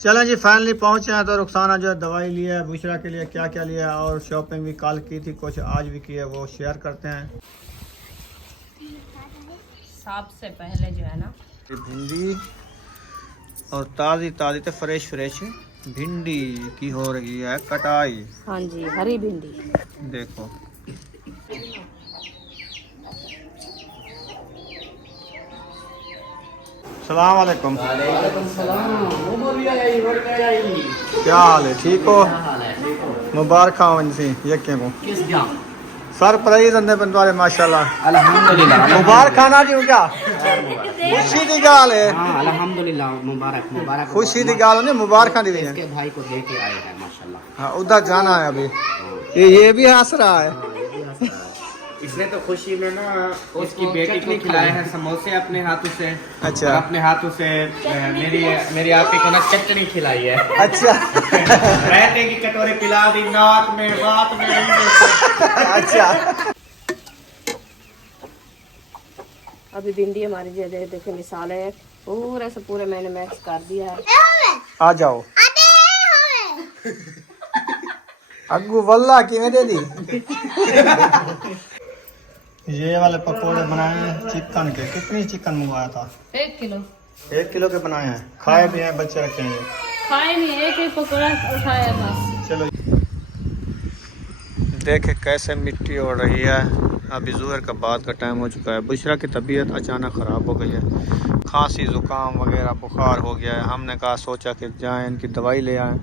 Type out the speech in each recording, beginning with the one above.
चलें जी, फाइनली पहुंचे हैं। तो रुखसाना जो है दवाई लिया है, बुशरा के लिए क्या क्या लिया है और शॉपिंग भी कल की थी, कुछ आज भी की है, वो शेयर करते हैं। सबसे पहले जो है ना भिंडी और ताज़ी ताज़ी तो फ्रेश भिंडी की हो रही है कटाई। हाँ जी, हरी भिंडी। देखो सलाम वालेकुम। क्या हाल है? ठीक हो? मुबारक हो इनसे यके को सर पर धंधे बनवाले माशाल्लाह अल्हम्दुलिल्लाह मुबारक खाना जी क्या खुशी की गाल है। हाँ अल्हम्दुलिल्लाह मुबारक मुबारक खुशी की गाल नहीं मुबारक दी है। इसके भाई को दे के आए हैं माशाल्लाह। हाँ उधर जाना है अभी। ये भी हंस रहा है। इसने तो खुशी में ना उसकी बेटी को खिलाए हैं समोसे अपने हाथों से। अच्छा। और अपने हाथों से मेरी आपी को ना चटनी खिलाई है। अच्छा रहते की कटोरी पिला दी नाक में बात में। अच्छा अभी भिंडी हमारी जो है देखिए मिसाल है, पूरे मैंने मैक्स कर दिया है। आ जाओ अग्गू वल्ला किवें दे दी। ये वाले पकोड़े बनाए हैं चिकन के। कितनी चिकन मंगवाया था? 1 किलो। 1 किलो के बनाए हैं, खाए भी हैं, बच्चे रखे हैं। खाए नहीं, एक ही पकौड़ा उठाया बस। चलो देखे कैसे मिट्टी उड़ रही है। अभी ज़ुहर का बाद का टाइम हो चुका है। बुशरा की तबीयत अचानक ख़राब हो गई है, खांसी ज़ुकाम वगैरह बुखार हो गया है। हमने कहा सोचा कि जाएं इनकी दवाई ले आएँ,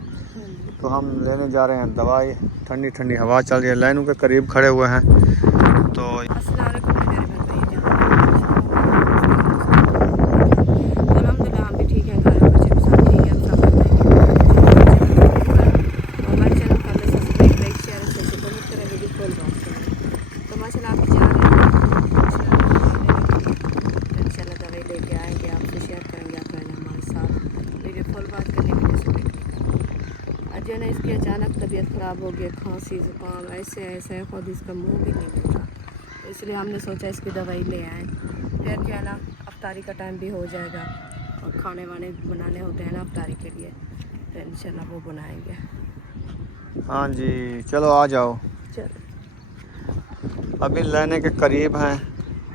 तो हम लेने जा रहे हैं दवाई। ठंडी ठंडी हवा चल रही है, लाइनों के करीब खड़े हुए हैं। तो जो है ना इसकी अचानक तबीयत ख़राब हो गई, खांसी ज़ुकाम ऐसे ऐसे खुद इसका मुंह भी नहीं मिल रहा, तो इसलिए हमने सोचा इसकी दवाई ले आएँ। फिर जो है ना अफ्तारी का टाइम भी हो जाएगा और खाने वाने बनाने होते हैं ना अफ्तारी के लिए, तो इंशाल्लाह वो बनाएंगे। हाँ जी चलो आ जाओ। चलो अभी लेने के करीब हैं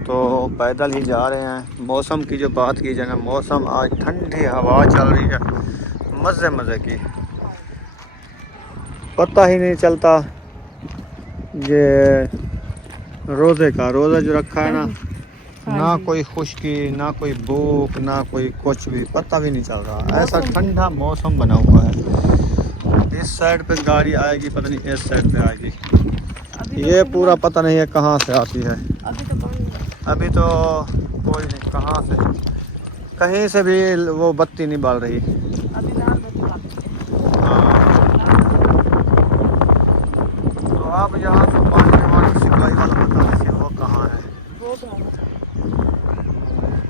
तो पैदल ही जा रहे हैं। मौसम की जो बात की जाए ना, मौसम आज ठंडी हवा चल रही है, मज़े मज़े की। पता ही नहीं चलता ये रोज़े का। रोज़ा जो रखा है ना, ना कोई खुश्की ना कोई भूख ना कोई कुछ भी पता भी नहीं चल रहा। ऐसा ठंडा मौसम बना हुआ है। इस साइड पे गाड़ी आएगी, पता नहीं इस साइड पे आएगी। ये पूरा पता नहीं है कहाँ से आती है। अभी तो कोई नहीं, कहाँ से कहीं से भी वो बत्ती नहीं बाल रही। तो आप यहाँ से पानी वाली सिंचाई वाला बता दीजिए वो कहाँ है?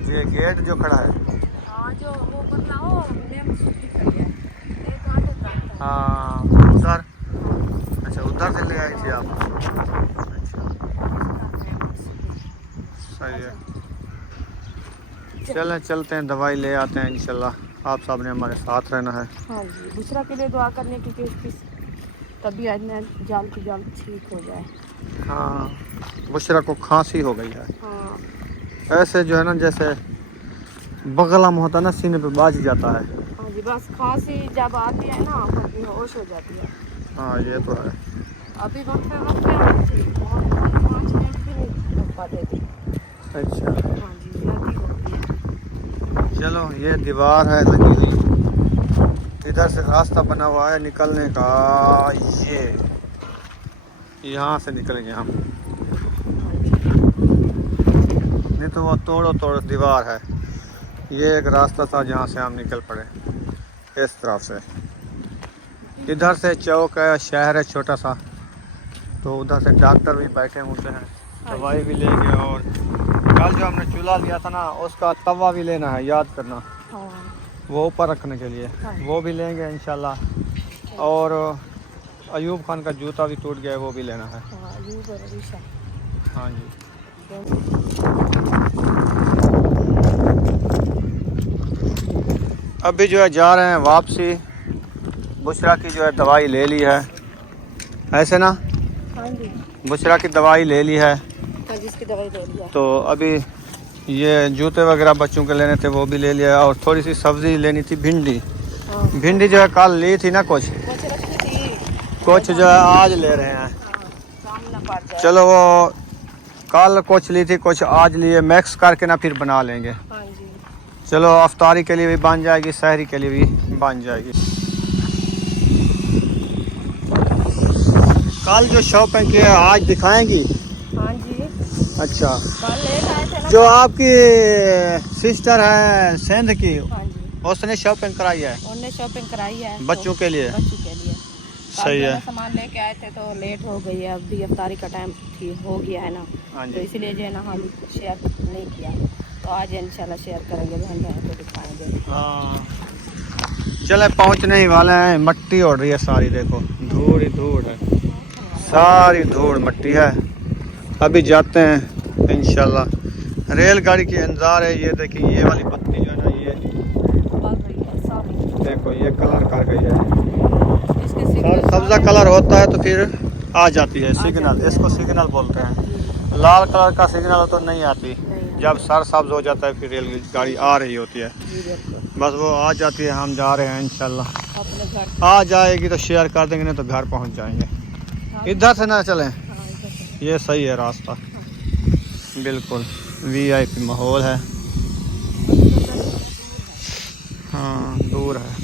ये गेट जो खड़ा है, हाँ जो वो बताओ खड़ी है, एक घंटे तक। हाँ उधर। अच्छा उधर से ले आई थी आप? अच्छा सही है। चलें चलते हैं, दवाई ले आते हैं इंशाल्लाह। आप सब ने हमारे साथ रहना है। हाँ जी, दूसरा के लिए दुआ करने की कि इसकी तबीयत में जल्द से जल्द ठीक हो जाए। हाँ बुशरा को खांसी हो गई है। हाँ ऐसे जो है ना जैसे बगलम होता है ना, सीने पे बाज जाता है। हाँ जी, बस खांसी जब आती है ना फिर बेहोश हो जाती है। हाँ ये तो है। अभी वक्त पे 5 मिनट भी नहीं लग पाते थे। अच्छा हाँ जी जल्दी होती है। चलो ये दीवार है लगी हुई, इधर से रास्ता बना हुआ है निकलने का। ये यहाँ से निकलेंगे हम, नहीं तो वो तोड़ो दीवार है। ये एक रास्ता था जहाँ से हम निकल पड़े इस तरफ से। इधर से चौक है, शहर है छोटा सा, तो उधर से डॉक्टर भी बैठे होते हैं, दवाई भी लेंगे। और कल जो हमने चूल्हा लिया था ना, उसका तवा भी लेना है, याद करना। हाँ वो ऊपर रखने के लिए वो भी लेंगे इंशाल्लाह। और अयूब खान का जूता भी टूट गया है, वो भी लेना है। हाँ जी अभी जो है जा रहे हैं वापसी। बुशरा की जो है दवाई ले ली है, ऐसे ना? हाँ जी, बुशरा की दवाई ले ली है, जिसकी दवाई ले लिया। तो अभी ये जूते वगैरह बच्चों के लेने थे वो भी ले लिया, और थोड़ी सी सब्जी लेनी थी, भिंडी। हाँ, भिंडी जो है कल ली थी ना कुछ रखी थी। कुछ जो है आज ले रहे हैं। हाँ, सामने पड़ जाए। चलो वो कल कुछ ली थी कुछ आज लिए, मिक्स करके ना फिर बना लेंगे। हाँ जी, चलो अफ्तारी के लिए भी बन जाएगी, सहरी के लिए भी बन जाएगी। कल जो शॉपिंग की है आज दिखाएंगी? हाँ जी। अच्छा, कल लेट आए थे ना। जो आपकी सिस्टर है सिंध की, हाँ जी, उसने शॉपिंग कराई है उनने शॉपिंग कराई है बच्चों के लिए। बच्चों के लिए। सही है। सामान लेके आए थे तो लेट हो गई है, अभी अफ्तारी का टाइम हो गया है ना, हाँ तो जी। इसलिए जो है ना हम शेयर नहीं किया, तो आज इंशाल्लाह शेयर करेंगे, बहन बहन को दिखाएंगे। हाँ, चले पहुंचने ही वाले हैं। मट्टी उड़ रही है सारी, देखो धूल ही धूल है, सारी धूल मट्टी है। अभी जाते हैं इंशाल्लाह। रेलगाड़ी की इंतजार है। ये देखिए ये वाली बत्ती जो है ना, ये देखो ये कलर कर गई है। सब्जा कलर होता है तो फिर आ जाती है सिग्नल, इसको सिग्नल बोलते हैं। लाल कलर का सिग्नल तो नहीं आती, जब सर सब्ज हो जाता है फिर रेलगाड़ी आ रही होती है, बस वो आ जाती है। हम जा रहे हैं इंशाल्लाह, अपने घर। आ जाएगी तो शेयर कर देंगे, नहीं तो घर पहुंच जाएंगे। इधर से ना चलें, ये सही है रास्ता, बिल्कुल VIP माहौल है। हाँ दूर है।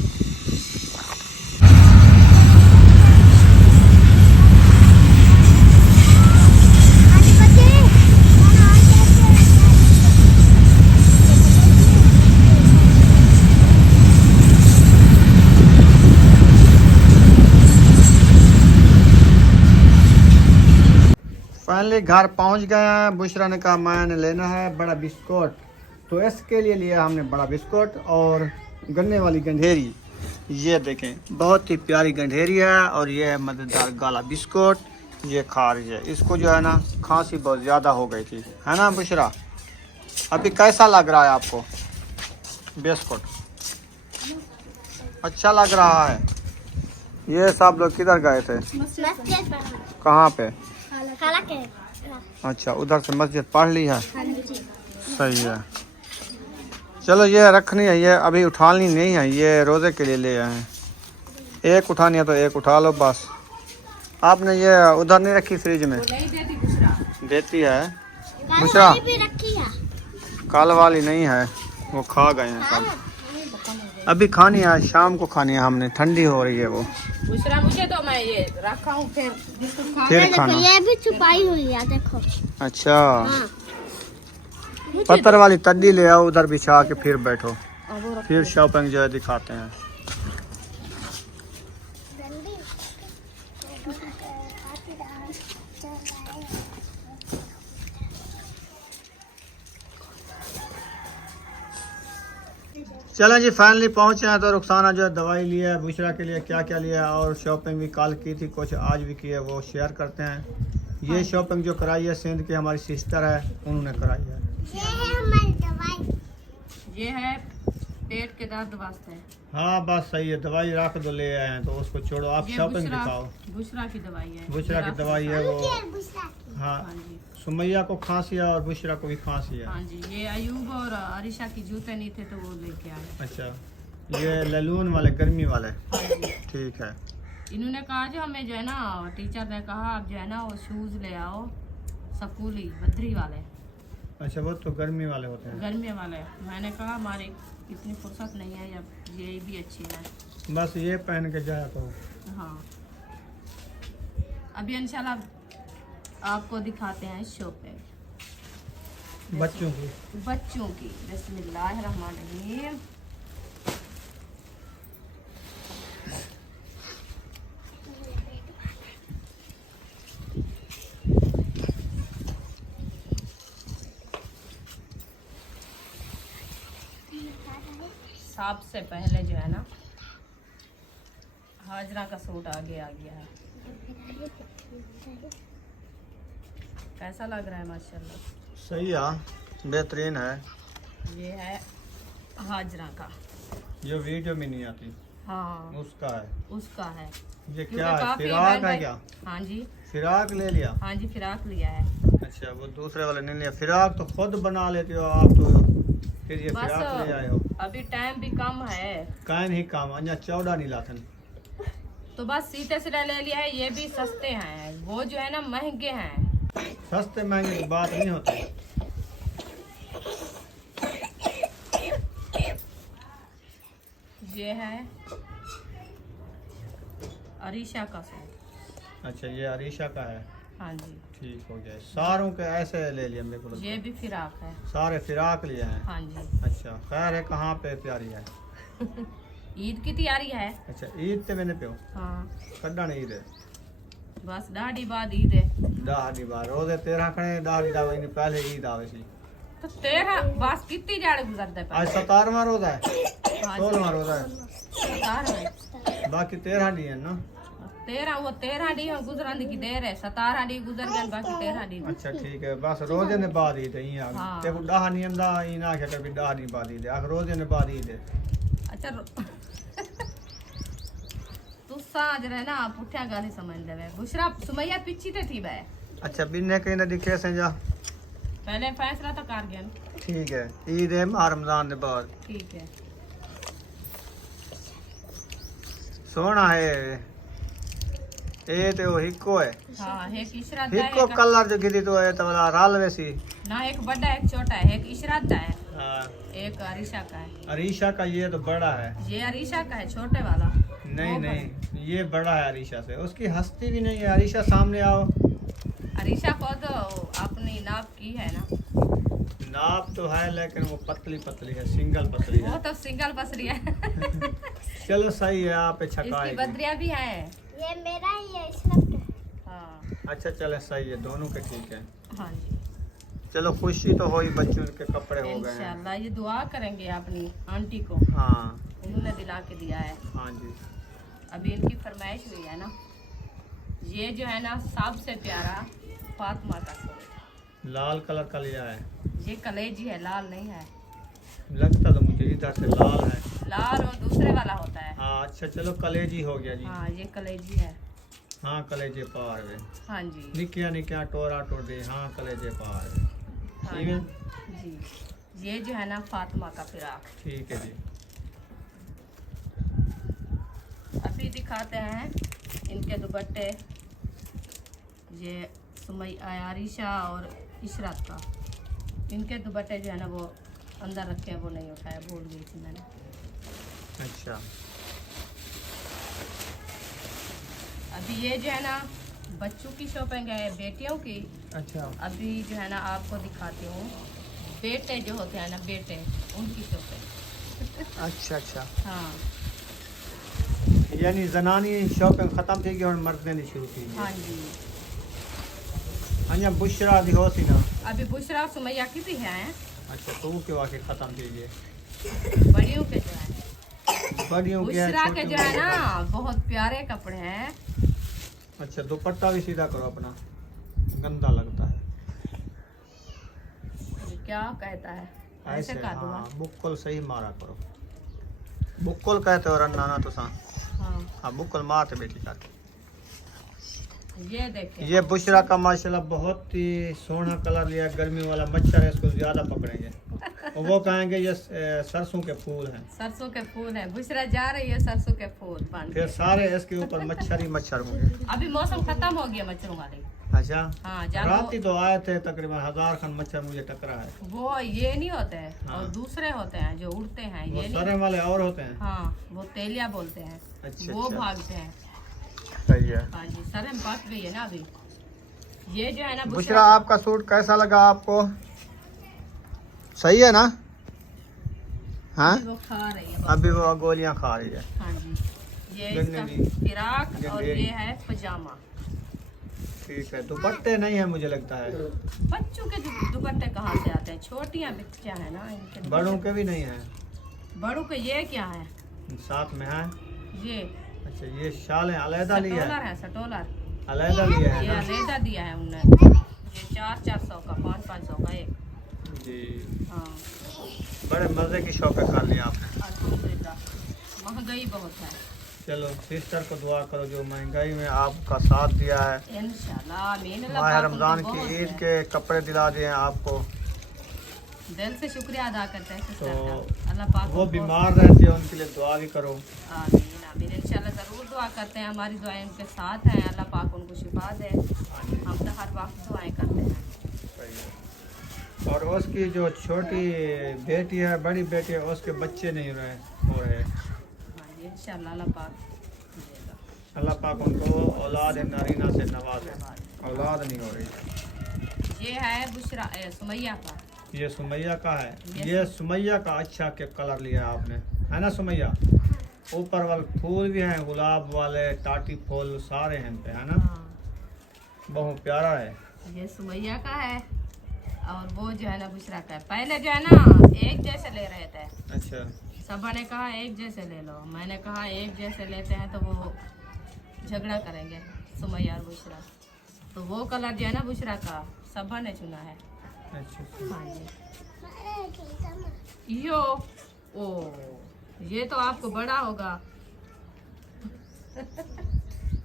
फाइनली घर पहुंच गए हैं। बुशरा ने कहा मैंने लेना है बड़ा बिस्कुट, तो इसके लिए लिया हमने बड़ा बिस्कुट और गन्ने वाली गंढेरी। ये देखें बहुत ही प्यारी गंढेरी है, और ये है मज़ेदार गाला बिस्कुट। ये खा रही है, इसको जो है ना खांसी बहुत ज़्यादा हो गई थी, है ना बुशरा? अभी कैसा लग रहा है आपको बिस्कुट? अच्छा लग रहा है। ये सब लोग किधर गए थे? कहाँ पे? अच्छा, उधर से मस्जिद पढ़ ली है। सही है। चलो ये रखनी है, ये अभी उठानी नहीं है, ये रोज़े के लिए ले आए हैं। एक उठानी है तो एक उठा लो बस। आपने ये उधर नहीं रखी फ्रिज में? नहीं देती बुशरा। देती है बुशरा, रखी है। कल वाली नहीं है, वो खा गए हैं सब। अभी खानी है, शाम को खानी है हमने, ठंडी हो रही है वो। बुशरा मुझे तो मैं ये रखा हूँ, फिर खाना। ये भी छुपाई हुई है देखो। अच्छा, पत्थर वाली तड्डी ले आओ, उधर बिछा के फिर बैठो, फिर शॉपिंग जो है दिखाते हैं। चलें जी, फाइनली पहुंचे हैं। तो रुखसाना जो है दवाई लिया है, बुशरा के लिए क्या क्या लिया है, और शॉपिंग भी कल की थी, कुछ आज भी की है, वो शेयर करते हैं। ये शॉपिंग जो कराई है सिंध की हमारी सिस्टर है, उन्होंने कराई है। ये है हमारी दवाई। ये है पेट के दर्द वास्ते। हाँ बस सही है, दवाई रख दो, ले आए हैं तो उसको छोड़ो, आप शॉपिंग दिखाओ। बुशरा की दवाई है। बुशरा की दवाई है वो। हाँ, हाँ जी, सुमैया को खांसी है और बुशरा को भी खांसी है। हाँ जी। ये अयूब और अरिशा की जूते नहीं थे तो वो लेके आए। अच्छा, ये ललून वाले, गर्मी वाले। ठीक है। इन्होंने कहा जो हमें जो है ना, टीचर ने कहा आप जो है ना वो शूज ले आओ स्कूली बद्री वाले। अच्छा, वो तो गर्मी वाले होते हैं। गर्मी वाले। मैंने कहा हमारे इतनी फुर्सत नहीं है, अब ये भी अच्छी है। बस ये पहन के जाया तो। हाँ, अभी इंशाल्लाह आपको दिखाते हैं शॉपिंग बच्चों की। बिस्मिल्लाहिर्रहमानिर्रहीम। सबसे पहले जो है ना हाजरा का सूट आगे आ गया है। कैसा लग रहा है? माशाल्लाह सही है, बेहतरीन है। ये है हाजरा का। ये वीडियो में नहीं आती, हाँ उसका है। उसका है। ये क्योंकि क्या है, काफी फिराक है भाई- क्या? हाँ जी, फिराक ले लिया? हाँ जी फिराक लिया है। अच्छा, वो दूसरे वाले नहीं लिया। फिराक तो खुद बना लेते हो आप तो, फिर ये फिराक ले आए हो। अभी टाइम भी कम है कान ही काम अन्य 14 नहीं लाथन। तो बस सीधे सीधे ले लिया है। ये भी सस्ते हैं, वो जो है ना महंगे हैं। सस्ते महंगे की बात नहीं होती। ये है अरीशा का सूट। अच्छा, ये अरीशा का है। हाँ जी, ठीक हो गया। सारों के ऐसे ले लिए मेरे को लगता ये है। भी फिराक है। सारे फिराक लिए हैं। हाँ जी। अच्छा, खैर है। कहाँ पे प्यारी है? ईद की तैयारी है। अच्छा, ईद ते मैंने प्यो हाँ कड्डण ईद है। बस ॾाढी बाद ईद है। ॾाढी बार रोज़े 13 खणे ॾाढी दा वही पहले ईद आवे सी। तो 13 बस कितनी जाड़े गुजरते पे। आज 17वां रोजा है, हाँ 16वां रोजा है, 17 बाकी 13 डी है ना। 13 वो 13 डी गुजरने की देर है। 17 डी गुजर गए, बाकी 13 डी। अच्छा ठीक है, बस रोजे ने बाद ईद है। ईअं हाँ। ते को 10 नहीं अंदा ईअं ना आखे कभी 10 ॾींहं बाद ईद है। आखिर रोजे ने बाद ईद है। अच्छा तुसा जरा ना पुठिया गाली समझ देवे। बुशरा सुमैया पिछी ते थी बे। अच्छा, बिन्ने कहीं ना दिखे से जा। पहले फैसला तो कर गया ना। ठीक है, ईद है माह रमजान के बाद। ठीक है। सोना है ए ते वो हिको है। हाँ एक इशरात हिको है, कलर जो गिरी तो है तो वाला राल वैसी। ना एक बड़ा एक छोटा है। एक इशरात है, हाँ, एक अरीशा का है। अरीशा का ये तो बड़ा है। ये अरीशा का है छोटे वाला। नहीं वो नहीं, ये बड़ा है अरीशा से। उसकी हस्ती भी नहीं है। अरीशा सामने आओ। अरीशा को तो अपनी नाप की है ना। नाप तो है लेकिन वो पतली पतली है, सिंगल पतली वो है। तो सिंगल बसरी है। चलो सही है, आप पे इसकी छकाएगी। बदरिया भी है। ये मेरा ही है, इसका हाँ अच्छा चले, सही है, दोनों के ठीक है। हाँ जी, चलो, खुशी तो हुई, बच्चों के कपड़े हो गए हैं। इंशाल्लाह। ये दुआ करेंगे अपनी आंटी को, हाँ उन्होंने दिला के दिया है। हाँ जी। अभी इनकी फरमाइश हुई है ना। ये जो है ना सबसे प्यारा फातिमा का सूट। लाल कलर का लिया है। ये कलेजी है, लाल नहीं है। लगता तो मुझे इधर से लाल है। लाल और दूसरे वाला होता है। हाँ अच्छा, चलो कलेजी हो गया जी। हाँ ये कलेजी है। हाँ कलेजे पार वे। हाँ जी, निकिया निकिया टोरा टोर दे। हाँ कलेजे पार वे। हाँ ठीक है, जी। ये जो है ना फातिमा का फिराक। ठीक है जी। अभी दिखाते हैं इनके दुपट्टे। ये आरिशा और इशरत का। इनके दुपट्टे जो है ना वो अंदर रखे हैं, वो नहीं उठाया, भूल गई थी मैंने। अच्छा, अभी ये जो है ना बच्चों की शॉपिंग है, बेटियों की। अच्छा अभी जो है ना आपको दिखाती हूँ बेटे जो होते हैं ना, बेटे उनकी शॉपिंग। अच्छा अच्छा, हाँ यानी जनानी शॉपिंग खत्म थी गई और मर्द ने शुरू की। हाँ जी। अञा बुशरा दी हो सी ना। अभी बुशरा सुमैया की भी है। अच्छा, तो वो के वाके खत्म थी गई। बड़ियों के जो है, बड़ियों के हैं, बुशरा के छोटियों जो है के ना हैं। बहुत प्यारे कपड़े हैं। अच्छा, दुपट्टा भी सीधा करो अपना, गंदा लगता है। ये क्या कहता है, ऐसे का दूंगा। हाँ, बुक्कल सही मारा करो। बुक्कल कहते हो रन्ना ना तो सा। हाँ हाँ, बुक्कल मारते बेटी का। ये देखिए, ये बुशरा का माशाल्लाह बहुत ही सोना कलर लिया। गर्मी वाला मच्छर है, इसको ज्यादा पकड़ेंगे। और वो कहेंगे ये सरसों के फूल हैं। सरसों के फूल है। बुशरा जा रही है सरसों के फूल बन फिर के। सारे इसके ऊपर मच्छर ही मच्छर होंगे। अभी मौसम खत्म हो गया मच्छरों वाले। अच्छा, हाँ रात ही जानो तो आए थे, तकरीबन 1000 खन मच्छर मुझे टकरा है। वो ये नहीं होते हैं, हाँ। और दूसरे होते हैं जो उड़ते हैं। वो ये सरे नहीं, वाले और होते हैं। हाँ वो तेलिया बोलते हैं। अच्छा, वो अच्छा। भागते हैं। सही है। हाँ जी, सर हम पक गई है ना अभी। ये जो है ना बुशरा, आपका सूट कैसा लगा आपको? सही है ना? हाँ, वो खा रही है। अभी वो गोलियां खा रही है। हाँ जी, ये गन्ने इसका भी। फिराक और गन्ने। ये है पजामा। ठीक है, दुपट्टे नहीं है मुझे लगता है। बच्चों के दुपट्टे कहाँ से आते हैं? छोटियाँ बच्चियाँ हैं ना इनके दुपट्टे। बड़ों के भी नहीं है। बड़ों के ये क्या है? साथ में है। ये अच्छा, ये शाल है, अलहदा लिया सटोलर है। है, सटोलर। अलहदा लिया है ये ना? अलहदा दिया है उनने। ये 400-400 का, 500-500 का एक। जी, हाँ बड़े मजे की शॉपिंग कर ली आपने। अल्हम्दुलिल्लाह। महंगाई बहुत है। चलो सिस्टर को दुआ करो जो महंगाई में आपका साथ दिया है। इंशाल्लाह आमीन। अल्लाह माह पाक रमज़ान उनको की बहुत ईद है। के कपड़े दिला दिए हैं आपको। दिल से शुक्रिया अदा करते हैं सिस्टर तो का। अल्लाह पाक वो उनको- बीमार रहते हैं, उनके लिए दुआ भी करो। आमीन आमीन। इंशाल्लाह ज़रूर दुआ करते हैं, हमारी दुआएं उनके साथ हैं। अल्लाह पाक उनको शिफा दे। हम तो हर वक्त दुआएं करते हैं। सही है। और उसकी जो छोटी बेटी है, बड़ी बेटी है, उसके बच्चे नहीं हो रहे। हाँ जी इंशाल्लाह अल्लाह पाक देगा। अल्लाह पाक उनको औलाद नारीना से नवाजे। औलाद नहीं हो रही। ये है बुशरा सुमैया का। ये सुमैया का है। ये ये सुमैया का अच्छा के कलर लिया है आपने, है ना सुमैया? ऊपर वाले फूल भी हैं, गुलाब वाले, टाटी फूल सारे हैं पे, है ना? हाँ बहुत प्यारा है। ये सुमैया का है और वो जो है ना बुशरा का है। पहले जो है ना एक जैसे ले रहे थे, अच्छा। सबा ने कहा एक जैसे ले लो, मैंने कहा एक जैसे लेते हैं तो वो झगड़ा करेंगे सुमैया और बुशरा, तो वो कलर जो है ना बुशरा का सबा ने चुना है। अच्छा। हाँ जी। यो ओ ये तो आपको बड़ा होगा।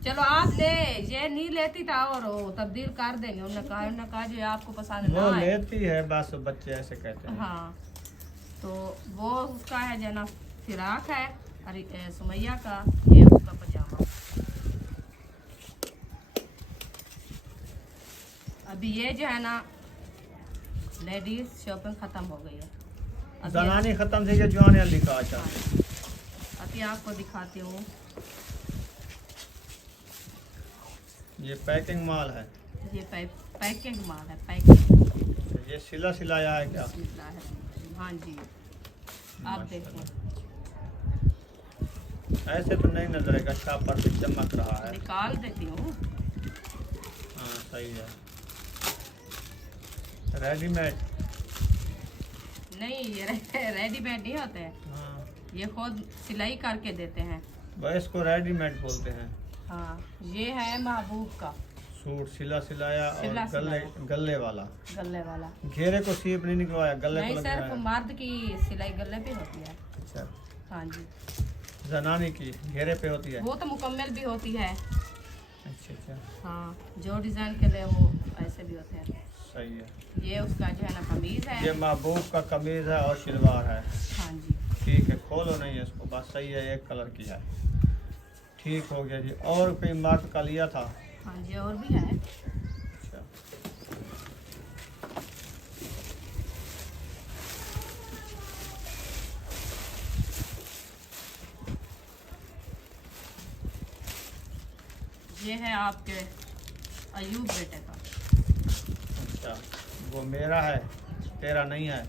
चलो आप ले, ये नहीं लेती था और वो तब्दील कर देंगे। उन्होंने कहा जो आपको पसंद वो ना आए। लेती है बस, बच्चे ऐसे कहते हैं। हाँ तो वो उसका है जना फिराक है और सुमैया का ये उसका पजामा। अभी ये जो है ना लेडीज शॉपिंग खत्म हो गई है। अभी जनानी खत्म थी, ये जवान लिखा। अच्छा अभी आपको दिखाती हूँ। ये पैकिंग माल है। ये पैकिंग माल है, पैकिंग ये सिला सिलाया है क्या? है। हाँ जी आप देखें, ऐसे तो नहीं नजर आएगा, छापर पे चमक रहा है। निकाल देती हूँ। हाँ सही है। रेडीमेड नहीं ये रेडीमेड नहीं होते हैं, हाँ, ये खुद सिलाई करके देते हैं। वह इसको रेडीमेड बोलते हैं। हाँ ये है महबूब का सूट सिला सिलाया और सिला गले सिलाया। गले वाला। गले वाला। घेरे को सीप नहीं निकलवाया, गले को नहीं सिर्फ लगवाया। मर्द की सिलाई गले पे होती है। अच्छा। हाँ जी जनानी की घेरे पे होती है। वो तो मुकम्मल भी होती है। अच्छा अच्छा हाँ जो डिज़ाइन के लिए वो ऐसे भी होते हैं। सही है। ये उसका जो है ना कमीज है। ये महबूब का कमीज है और शलवार है। हाँ जी ठीक है, खोलो नहीं है इसको, बस सही है, एक कलर की है। ठीक हो गया जी। और कोई मर्द का लिया था? हाँ जी और भी है। अच्छा। ये है आपके अयूब बेटे का। अच्छा, वो मेरा है, तेरा नहीं है।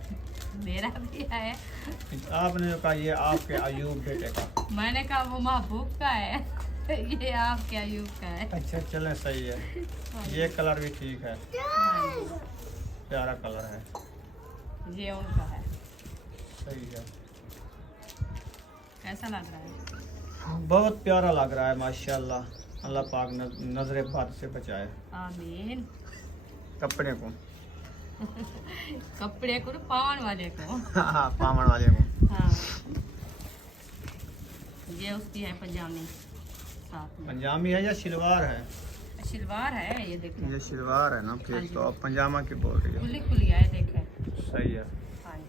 मेरा भी है। आपने जो कहा ये आपके अयूब बेटे का। मैंने कहा वो महबूब का है। ये आपके अयूब का है। अच्छा चलें, सही है। ये कलर भी ठीक है, हाँ जी, प्यारा कलर है। ये उनका है। सही है, कैसा लग रहा है? बहुत प्यारा लग रहा है माशाल्लाह। अल्लाह पाक नजरे बद से बचाए आमीन। कपड़े को। कपड़े को पावन वाले को। हाँ, पामन वाले को। हाँ ये उसकी है पजामी साथ में। पंजाबी है या शलवार है? शलवार है ये देखें। ये शलवार है ना, हाँ फिर जी। तो आप पंजामा की बोल रही हो। खुली खुली है देखें। सही है। हाँ जी।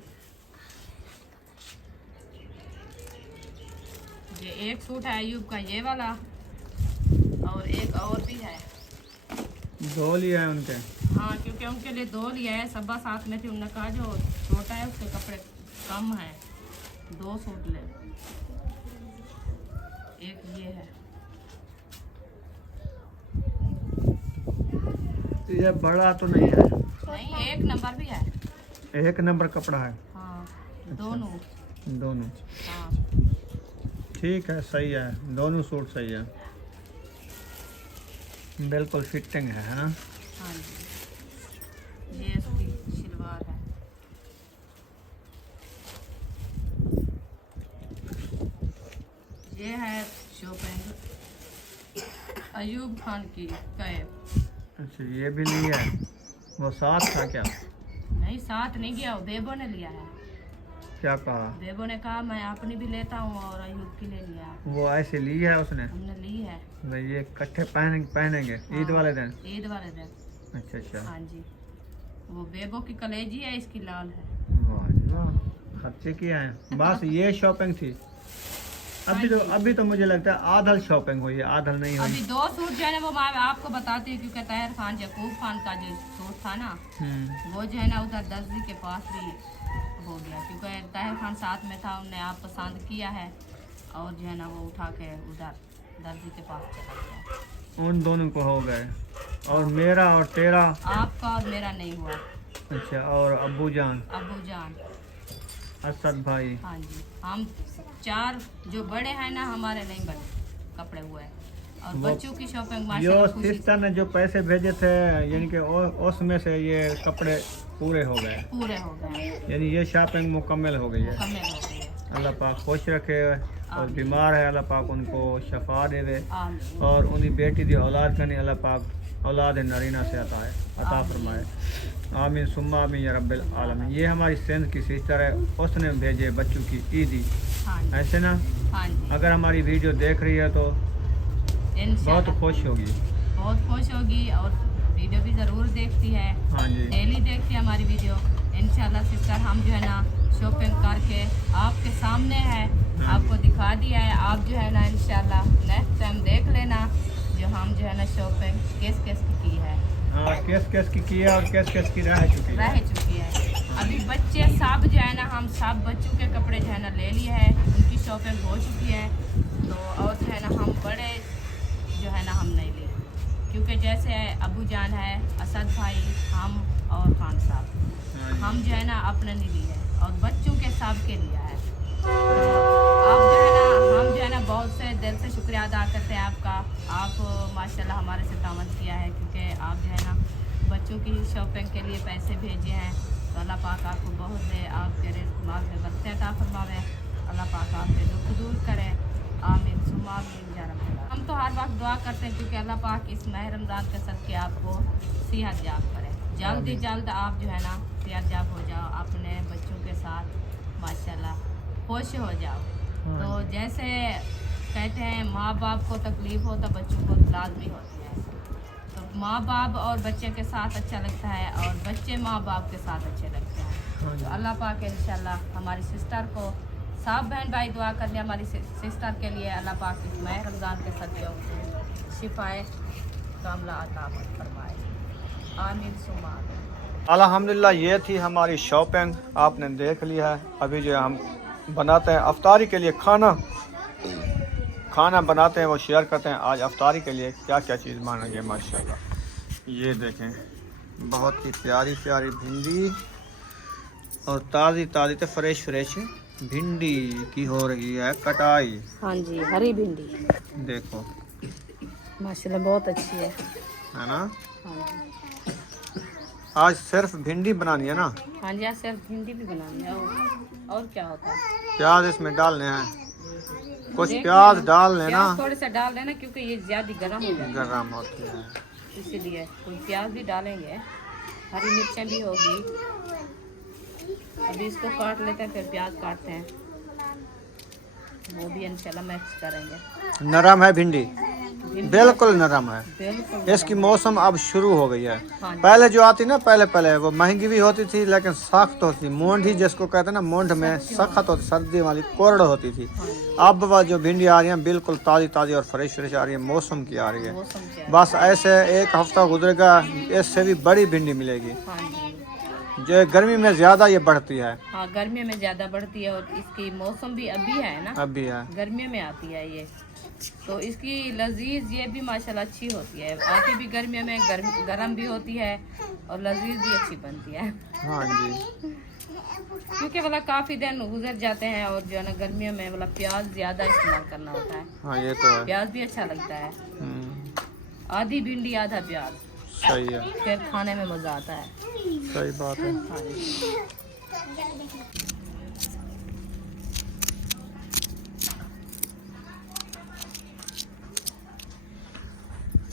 ये एक सूट है अयूब का ये वाला और एक और भी है। दो लिया है उनके। हाँ क्योंकि उनके लिए दो लिया है, सबा साथ में थी। उन्होंने कहा जो छोटा है उसके कपड़े कम है, दो सूट ले। एक ये है। ये बड़ा तो नहीं है, नहीं एक नंबर भी है। एक नंबर कपड़ा है। हाँ दोनों। दोनों हाँ ठीक है, सही है, दोनों सूट सही है, बिल्कुल फिटिंग है ना? हाँ जी। ये इसकी शलवार है। ये है शॉपिंग अयूब खान की कैब। अच्छा, ये भी नहीं है, वो साथ था क्या? नहीं साथ नहीं गया, वो बेबो ने लिया है। क्या कहा? बेबो ने कहा मैं अपनी भी लेता हूँ और अयूब की ले लिया। वो ऐसे ली है उसने? हमने ली है। भाई ये इकट्ठे पहनेंगे ईद वाले दिन? ईद वाले दिन। अच्छा अच्छा। हाँ जी, वो बेबो की कलेजी है, इसकी लाल है। वाह जी वाह, खर्चे किए हैं। बस ये शॉपिंग थी। अभी तो मुझे लगता है आधल शॉपिंग हुई है, आधल नहीं हुई। अभी 2 सूट जो है ना वो मैं आपको बताती हूँ, क्योंकि ताहिर खान यकूब खान का जो सूट था ना वो जो है ना उधर दर्जी के पास भी हो गया, क्योंकि ताहिर खान साथ में था, उनने आप पसंद किया है और जो है ना वो उठा के उधर दर्जी के पास चला गया। उन दोनों को हो गए, और मेरा और तेरा? आपका और मेरा नहीं हुआ। अच्छा, और अब्बू जान? अबू जान, असद भाई? हाँ जी, हम 4 जो बड़े हैं ना हमारे नहीं बने कपड़े हुए, और बच्चों की शॉपिंग जो माशाल्लाह खुशी सिस्टर ने जो पैसे भेजे थे, यानी कि उसमें से ये कपड़े पूरे हो गए, पूरे हो गए, यानी ये शॉपिंग मुकम्मल हो गई है। मुकम्मल हो गई है। अल्लाह पाक खुश रखे, और बीमार है अल्लाह पाक उनको शफा दे दे, आमीन। और उन्हीं बेटी दी औलाद करनी अल्लाह पाक औलाद नरीना से अता फरमाए। आमीन सुम्मा आमीन या रब्बिल आलमीन। ये हमारी सिंध की सिस्टर है, उसने भेजे बच्चों की ईदी, हाँ जी, ऐसे ना? हाँ जी, अगर हमारी वीडियो देख रही है तो इंशाल्लाह बहुत खुश होगी। बहुत खुश होगी, और वीडियो भी ज़रूर देखती है, हाँ जी, डेली देखती है हमारी वीडियो। इंशाल्लाह सिस्टर हम जो है ना शॉपिंग करके आपके सामने है, आपको दिखा दिया है। आप जो है ना इंशाल्लाह नेक्स्ट टाइम देख लेना जो हम जो है ना शॉपिंग किस किस की है। हाँ, किस की है और किस की रह चुकी है। अभी बच्चे सब जो है ना हम सब बच्चों के कपड़े जो है ना ले लिए हैं, उनकी शॉपिंग हो चुकी है। तो और जो है ना हम बड़े जो है ना हम नहीं लिए, क्योंकि जैसे अबू जान है, असद भाई, हम और खान साहब, हम जो है ना अपने नहीं लिए और बच्चों के सब के लिया है। तो आप जो है ना हम जो है ना बहुत से दिल से शुक्रिया अदा करते हैं आपका। आप माशाल्लाह हमारे से तामत किया है, क्योंकि आप जो है ना बच्चों की शॉपिंग के लिए पैसे भेजे हैं। तो अल्लाह पाक आपको बहुत दे, आपके रिज़्क़ माल में बरकत अता फरमावे। अल्लाह पाक आपके दुख दूर करे। आमीन सुम्मा आमीन या रब्बल आलमीन। हम तो हर वक्त दुआ करते हैं, क्योंकि अल्लाह पाक इस माह रमज़ान के सदक़े आपको सेहत याब करे। जल्द ही जल्द आप जो है ना सेहत याब हो जाओ, अपने बच्चों के साथ माशाल्लाह खुश हो जाओ। तो जैसे कहते हैं माँ बाप को तकलीफ़ हो तो बच्चों को लाजमी होती है। तो माँ बाप और बच्चे के साथ अच्छा लगता है, और बच्चे माँ बाप के साथ अच्छे लगते हैं। तो अल्लाह पाक इंशाल्लाह हमारी सिस्टर को, सब बहन भाई दुआ करने हमारी सिस्टर के लिए, अल्लाह पाक इस माह रमज़ान के सदक़े शिफाए कामला अता फरमाए। आमीन सुम्मा आमीन। अल्हम्दुलिल्लाह ये थी हमारी शॉपिंग, आपने देख लिया है। अभी जो हम बनाते हैं अफ्तारी के लिए खाना बनाते हैं, वो शेयर करते हैं। आज अफ्तारी के लिए क्या क्या चीज़ मांगेंगे माशाल्लाह। ये देखें, बहुत ही प्यारी प्यारी भिंडी, और ताज़ी तो फ्रेश भिंडी की हो रही है कटाई। हाँ जी, हरी भिंडी देखो माशाल्लाह बहुत अच्छी है ना? हाँ जी, आज सिर्फ भिंडी बनानी है ना? हाँ जी, आज सिर्फ भिंडी भी बनानी है, और क्या होता है, प्याज इसमें डालने हैं, कुछ प्याज डाल लेना, प्याज थोड़े से डाल लेना, क्योंकि ये ज़्यादा गर्म हो जाती है गरम होती है इसीलिए। कोई प्याज भी डालेंगे, हरी मिर्चें भी होगी। अभी इसको काट लेते हैं, फिर प्याज काटते हैं, वो भी इंशाल्लाह मिक्स करेंगे। नरम है भिंडी, बिल्कुल नरम है। बिल्कुल इसकी मौसम अब शुरू हो गई है। हाँ जी। पहले जो आती ना, पहले वो महंगी भी होती थी, लेकिन सख्त होती, मोंढी जिसको कहते हैं ना, मोंढ में सख्त होती, सर्दी वाली कोरड़ होती थी। अब वह जो भिंडी आ रही है बिल्कुल ताज़ी और फ्रेश आ रही है, मौसम की आ रही है। मौसम क्या है? बस ऐसे एक हफ्ता गुजरेगा, इससे भी बड़ी भिंडी मिलेगी। हाँ जी, जो गर्मी में ज़्यादा ये बढ़ती है, हाँ गर्मियों में ज़्यादा बढ़ती है, और इसकी मौसम भी अभी है ना, अब भी है। गर्मियों में आती है ये। तो इसकी लजीज ये भी माशाल्लाह अच्छी होती है, आती भी गर्मियों में, गर्म भी होती है, और लजीज भी अच्छी बनती है। हाँ जी, क्योंकि वाला काफ़ी दिन गुजर जाते हैं, और जो है ना गर्मियों में वाला प्याज ज़्यादा इस्तेमाल करना होता है। हाँ ये तो है। प्याज भी अच्छा लगता है, आधी भिंडी आधा प्याज, सही है, फिर खाने में मज़ा आता है। सही बात है। हाँ जी।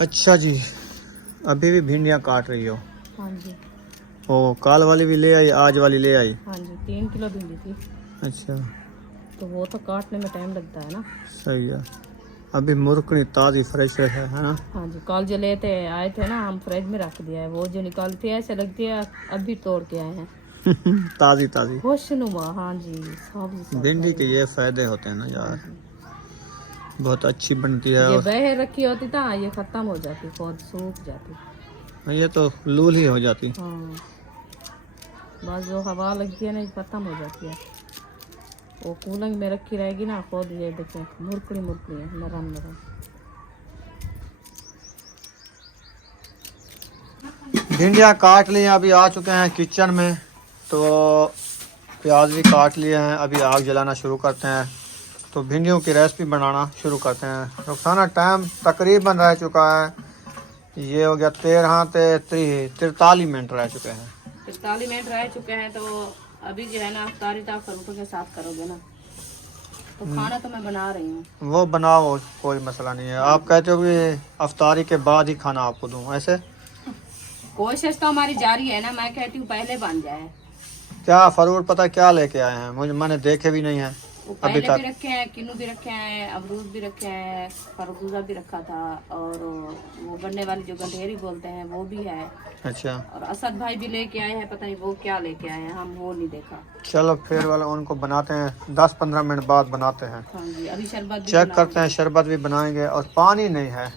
अच्छा जी, अभी भी भिंडियाँ काट रही हो? हाँ जी, ओ, काल वाली भी ले आई, आज वाली ले आई? हाँ जी, 3 किलो भिंडी थी। अच्छा तो वो तो काटने में टाइम लगता है ना। सही है। अभी मुरकनी ताज़ी फ्रेश है ना। हाँ जी, कल जो लेते आए थे ना हम फ्रिज में रख दिया है, वो जो निकालते हैं ऐसे लगती है अभी तोड़ के आए हैं। ताज़ी ताज़ी खुशनुमा। हाँ जी, सब्जी भिंडी के ये फायदे होते हैं ना यार, बहुत अच्छी बनती है। ये और बह रखी होती था ये खत्म हो जाती, खुद सूख जाती। ये तो लूल ही हो जाती। हाँ, बस जो हवा लगती है ना ये खत्म हो जाती है। वो कूलिंग में रखी रहेगी ना, खुद ये देखें मुरकड़ी मुरकड़ी है, नरम नरम। भिंडियाँ काट ली हैं, अभी आ चुके हैं किचन में। तो प्याज भी काट लिए हैं, अभी आग जलाना शुरू करते हैं। तो भिंडियों की रेसिपी बनाना शुरू करते हैं। रुखसाना टाइम तकरीबन रह चुका है, ये हो गया 43 मिनट रह चुके हैं। 43 मिनट रह चुके हैं। तो अभी जो है ना अफ्तारी तो आप फरूटों के साथ करोगे ना, तो खाना तो मैं बना रही हूँ। वो बनाओ, कोई मसला नहीं है। आप कहते हो कि अफ्तारी के बाद ही खाना आपको दूँ, ऐसे? कोशिश तो हमारी जारी है ना, मैं कहती हूँ पहले बन जाए। क्या फरूट पता क्या लेके आए हैं, मुझे मैंने देखे भी नहीं है वो अभी पहले तक। भी रखे हैं, किन्नू भी रखे हैं, अमरूद भी रखे हैं, खरबूजा भी रखा था, और वो गन्ने वाली जो गंधेरी बोलते हैं वो भी है। अच्छा, और असद भाई भी लेके आए हैं, पता नहीं वो क्या लेके आए हैं, हम वो नहीं देखा। चलो फिर वाला उनको बनाते हैं, 10-15 मिनट बाद बनाते हैं। हाँ जी, अभी शरबत भी चेक बना करते हैं, शरबत भी बनाएंगे। और पानी नहीं है,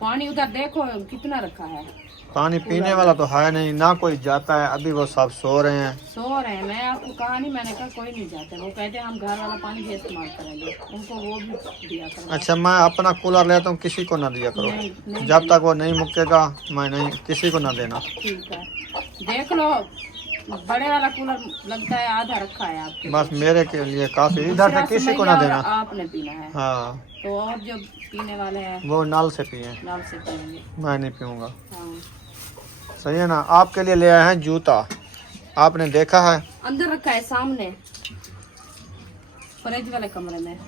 पानी उधर देखो कितना रखा है। पानी पीने वाला तो है नहीं ना, कोई जाता है। अभी वो सब सो रहे हैं। सो रहे हैं, मैं आपको कहा नहीं, मैंने कहा कोई नहीं जाते, वो कहते हैं हम घर वाला पानी भी इस्तेमाल करेंगे, उनको वो भी दिया करो। अच्छा, मैं अपना कूलर लेता हूँ, किसी को ना दिया करो। नहीं, नहीं जब तक वो नहीं मुक्केगा मैं नहीं, किसी को ना देना। ठीक है, देख लो बड़े वाला कूलर लगता है आधा रखा है आपके। बस मेरे के लिए काफी, इधर से किसी को ना और देना। आपने पीना है। हाँ, तो और जो पीने वाले हैं वो नल से पिए, नल से पिएंगे। मैं नहीं पीऊंगा। हाँ, सही है ना। आपके लिए ले आए हैं जूता, आपने देखा है? अंदर रखा है सामने फ्रिज वाले कमरे में,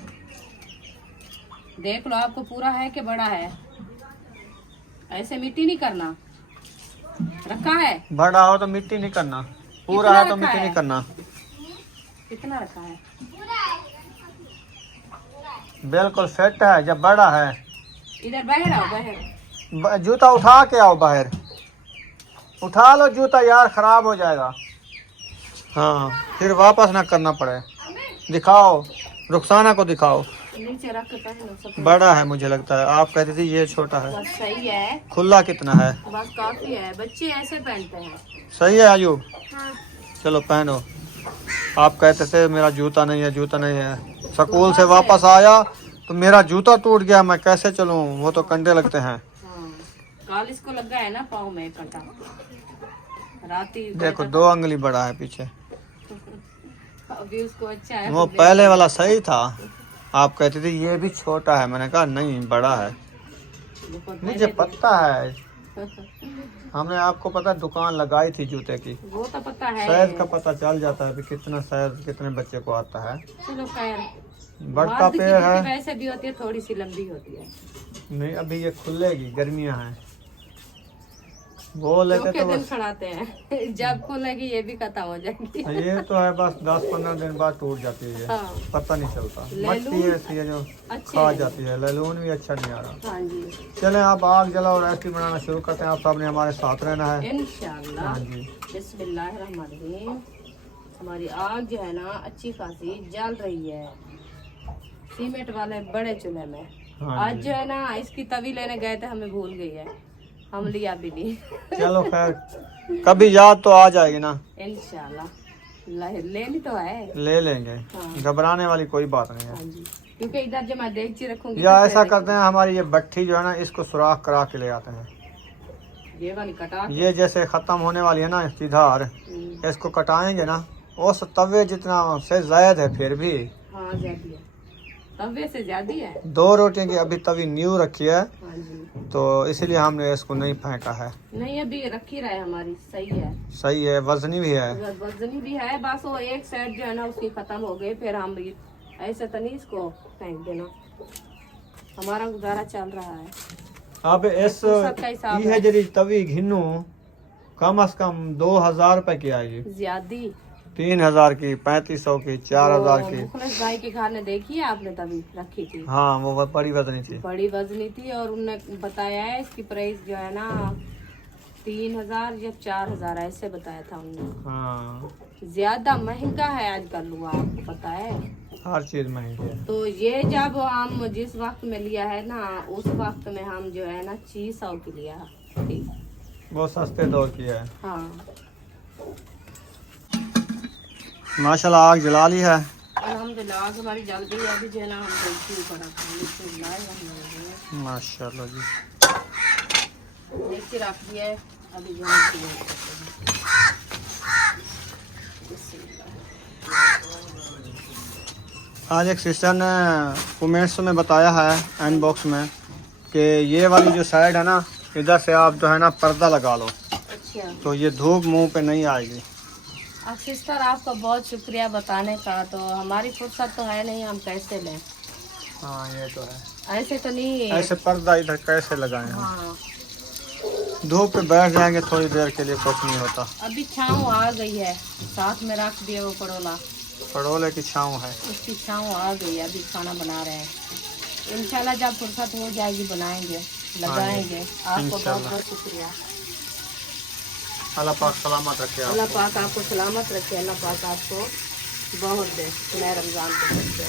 देख लो आपको पूरा है कि बड़ा है। ऐसे मिट्टी नहीं करना, रखा है। बड़ा हो तो मिट्टी नहीं करना, पूरा कितना है तो रखा मिट्टी है? नहीं करना। कितना रखा है? बिल्कुल फिट है। जब बड़ा है, इधर बाहर आओ, बाहर। जूता उठा के आओ बाहर, उठा लो जूता यार, खराब हो जाएगा। हाँ, फिर वापस ना करना पड़े। दिखाओ, रुखसाना को दिखाओ। नीचे रख के पहनो सब। बड़ा है मुझे लगता है, आप कहती थी ये छोटा है। बस सही है, खुला कितना है? बस काफी है, बच्चे ऐसे पहनते हैं। सही है आयुब, हाँ। चलो पहनो। आप कहते थे मेरा जूता नहीं है, जूता नहीं है। स्कूल से वापस आया तो मेरा जूता टूट गया, मैं कैसे चलूं? वो तो कंडे लगते हैं। हाँ, काल इसको लगा है ना पाँव में कटा, राती देखो 2 अंगली बड़ा है पीछे। अभी उसको अच्छा है। वो पहले वाला सही था, आप कहती थी ये भी छोटा है, मैंने कहा नहीं बड़ा है। मुझे पता है, हमने आपको पता दुकान लगाई थी जूते की, वो तो पता है। साइज का पता चल जाता है कि कितना साइज कितने बच्चे को आता है। चलो खैर, बड़का मर्द की पेड़ है। जूती वैसे भी होती है, थोड़ी सी लंबी होती है। नहीं, अभी ये खुलेगी, गर्मियां हैं। वो लेते चौके तो दिन बस, खड़ाते हैं, जब खुलेगी ये भी खत्म हो जाएगी। ये तो है बस 10-15 दिन बाद टूट जाती है। हाँ। पता नहीं चलता, लैलून मट्टी ऐसी है जो अच्छे खा हैं। जाती है। लैलून भी अच्छा नहीं आ रहा। हाँ जी, चलें अब आग जलाओ, रेसिपी बनाना शुरू करते हैं। आप सबने हमारे साथ रहना है। इंशाल्लाह। हाँ जी, बिस्मिल्लाहिर्रहमानिर्रहीम। हमारी आग जो है ना अच्छी खासी जल रही है, सीमेंट वाले बड़े चूल्हे में। हाँ आज जी। जो है ना इसकी तवी लेने गए थे, हमें भूल गई है, हम लिया भी नहीं। चलो खैर, कभी याद तो आ जाएगी ना, इंशाल्लाह लेनी तो है। ले लेंगे, हाँ। घबराने वाली कोई बात नहीं हाँ है। जी, क्योंकि इधर जो मैं देगची रखूंगी या तो ऐसा फिर करते हैं, हमारी ये भट्ठी जो है ना, इसको सुराख करा के ले आते हैं। ये वाली कटा के। ये जैसे खत्म होने वाली है ना सीधार, इसको कटाएंगे ना, उस तवे जितना से जायद है फिर भी। हाँ ज्यादा है, तवे से ज्यादा है। 2 रोटियों की अभी तवी न्यू रखी है, हाँ जी, तो इसीलिए हमने इसको नहीं फेंका है। नहीं अभी रखी रहा है, हमारी सही है, सही है, वजनी भी है। वजनी भी है। बस वो एक साइड जो है ना उसकी खत्म हो गई, फिर हम भी ऐसे तो नहीं इसको फेंक देना, हमारा गुजारा चल रहा है। अब इस फुर्सत का हिसाब ये जरी तवी घिनू कम से कम 2000 रुपए की आएगी। ज्यादा 3000 की, 3500 की, 4000 की। मुखलिस भाई की कार ने देखी है आपने तभी रखी थी, हाँ वो बड़ी वजनी थी। बड़ी वजनी थी और उनने बताया है इसकी प्राइस जो है ना 3000 या 4000 ऐसे बताया था उनने। हाँ ज्यादा महंगा है आजकल हुआ, आपको पता है। हर चीज महंगी है। तो ये जब हम जिस वक्त में लिया है ना उस वक्त में हम जो है ना 600 की लिया थी। वो सस्ते दौर की है। हाँ माशाल्लाह आग जला ली है। अल्हम्दुलिल्लाह आग हमारी जल गई है। अभी जो है ना हम देखिए ऊपर माशाल्लाह जी। नीचे रख दिया है। अभी जो है आज एक सिस्टर ने कमेंट्स में बताया है इनबॉक्स में कि ये वाली जो साइड है ना इधर से आप जो है ना पर्दा लगा लो, अच्छा। तो ये धूप मुंह पे नहीं आएगी। अब सिस्टर आपका बहुत शुक्रिया बताने का, तो हमारी फुर्सत तो है नहीं, हम कैसे लें। हाँ ये तो है। ऐसे तो नहीं है। ऐसे पर्दा इधर कैसे लगाएं हम? हाँ धूप पे बैठ जाएंगे थोड़ी देर के लिए, कुछ नहीं होता। अभी छाँव आ गई है, साथ में रख दिया वो पड़ोला, पड़ोले की छाँव है। उसकी छाँव आ गई है। अभी खाना बना रहे हैं, इंशाल्लाह जब फुर्सत हो जाएगी बनाएंगे, लगाएंगे। आपको बहुत इंशाल्लाह। बहुत शुक्रिया। अल्लाह पाक सलामत रखे अल्लाह आपको। पाक आपको सलामत रखे, अल्लाह पाक आपको बहुत दे नए रमज़ान के बच्चे।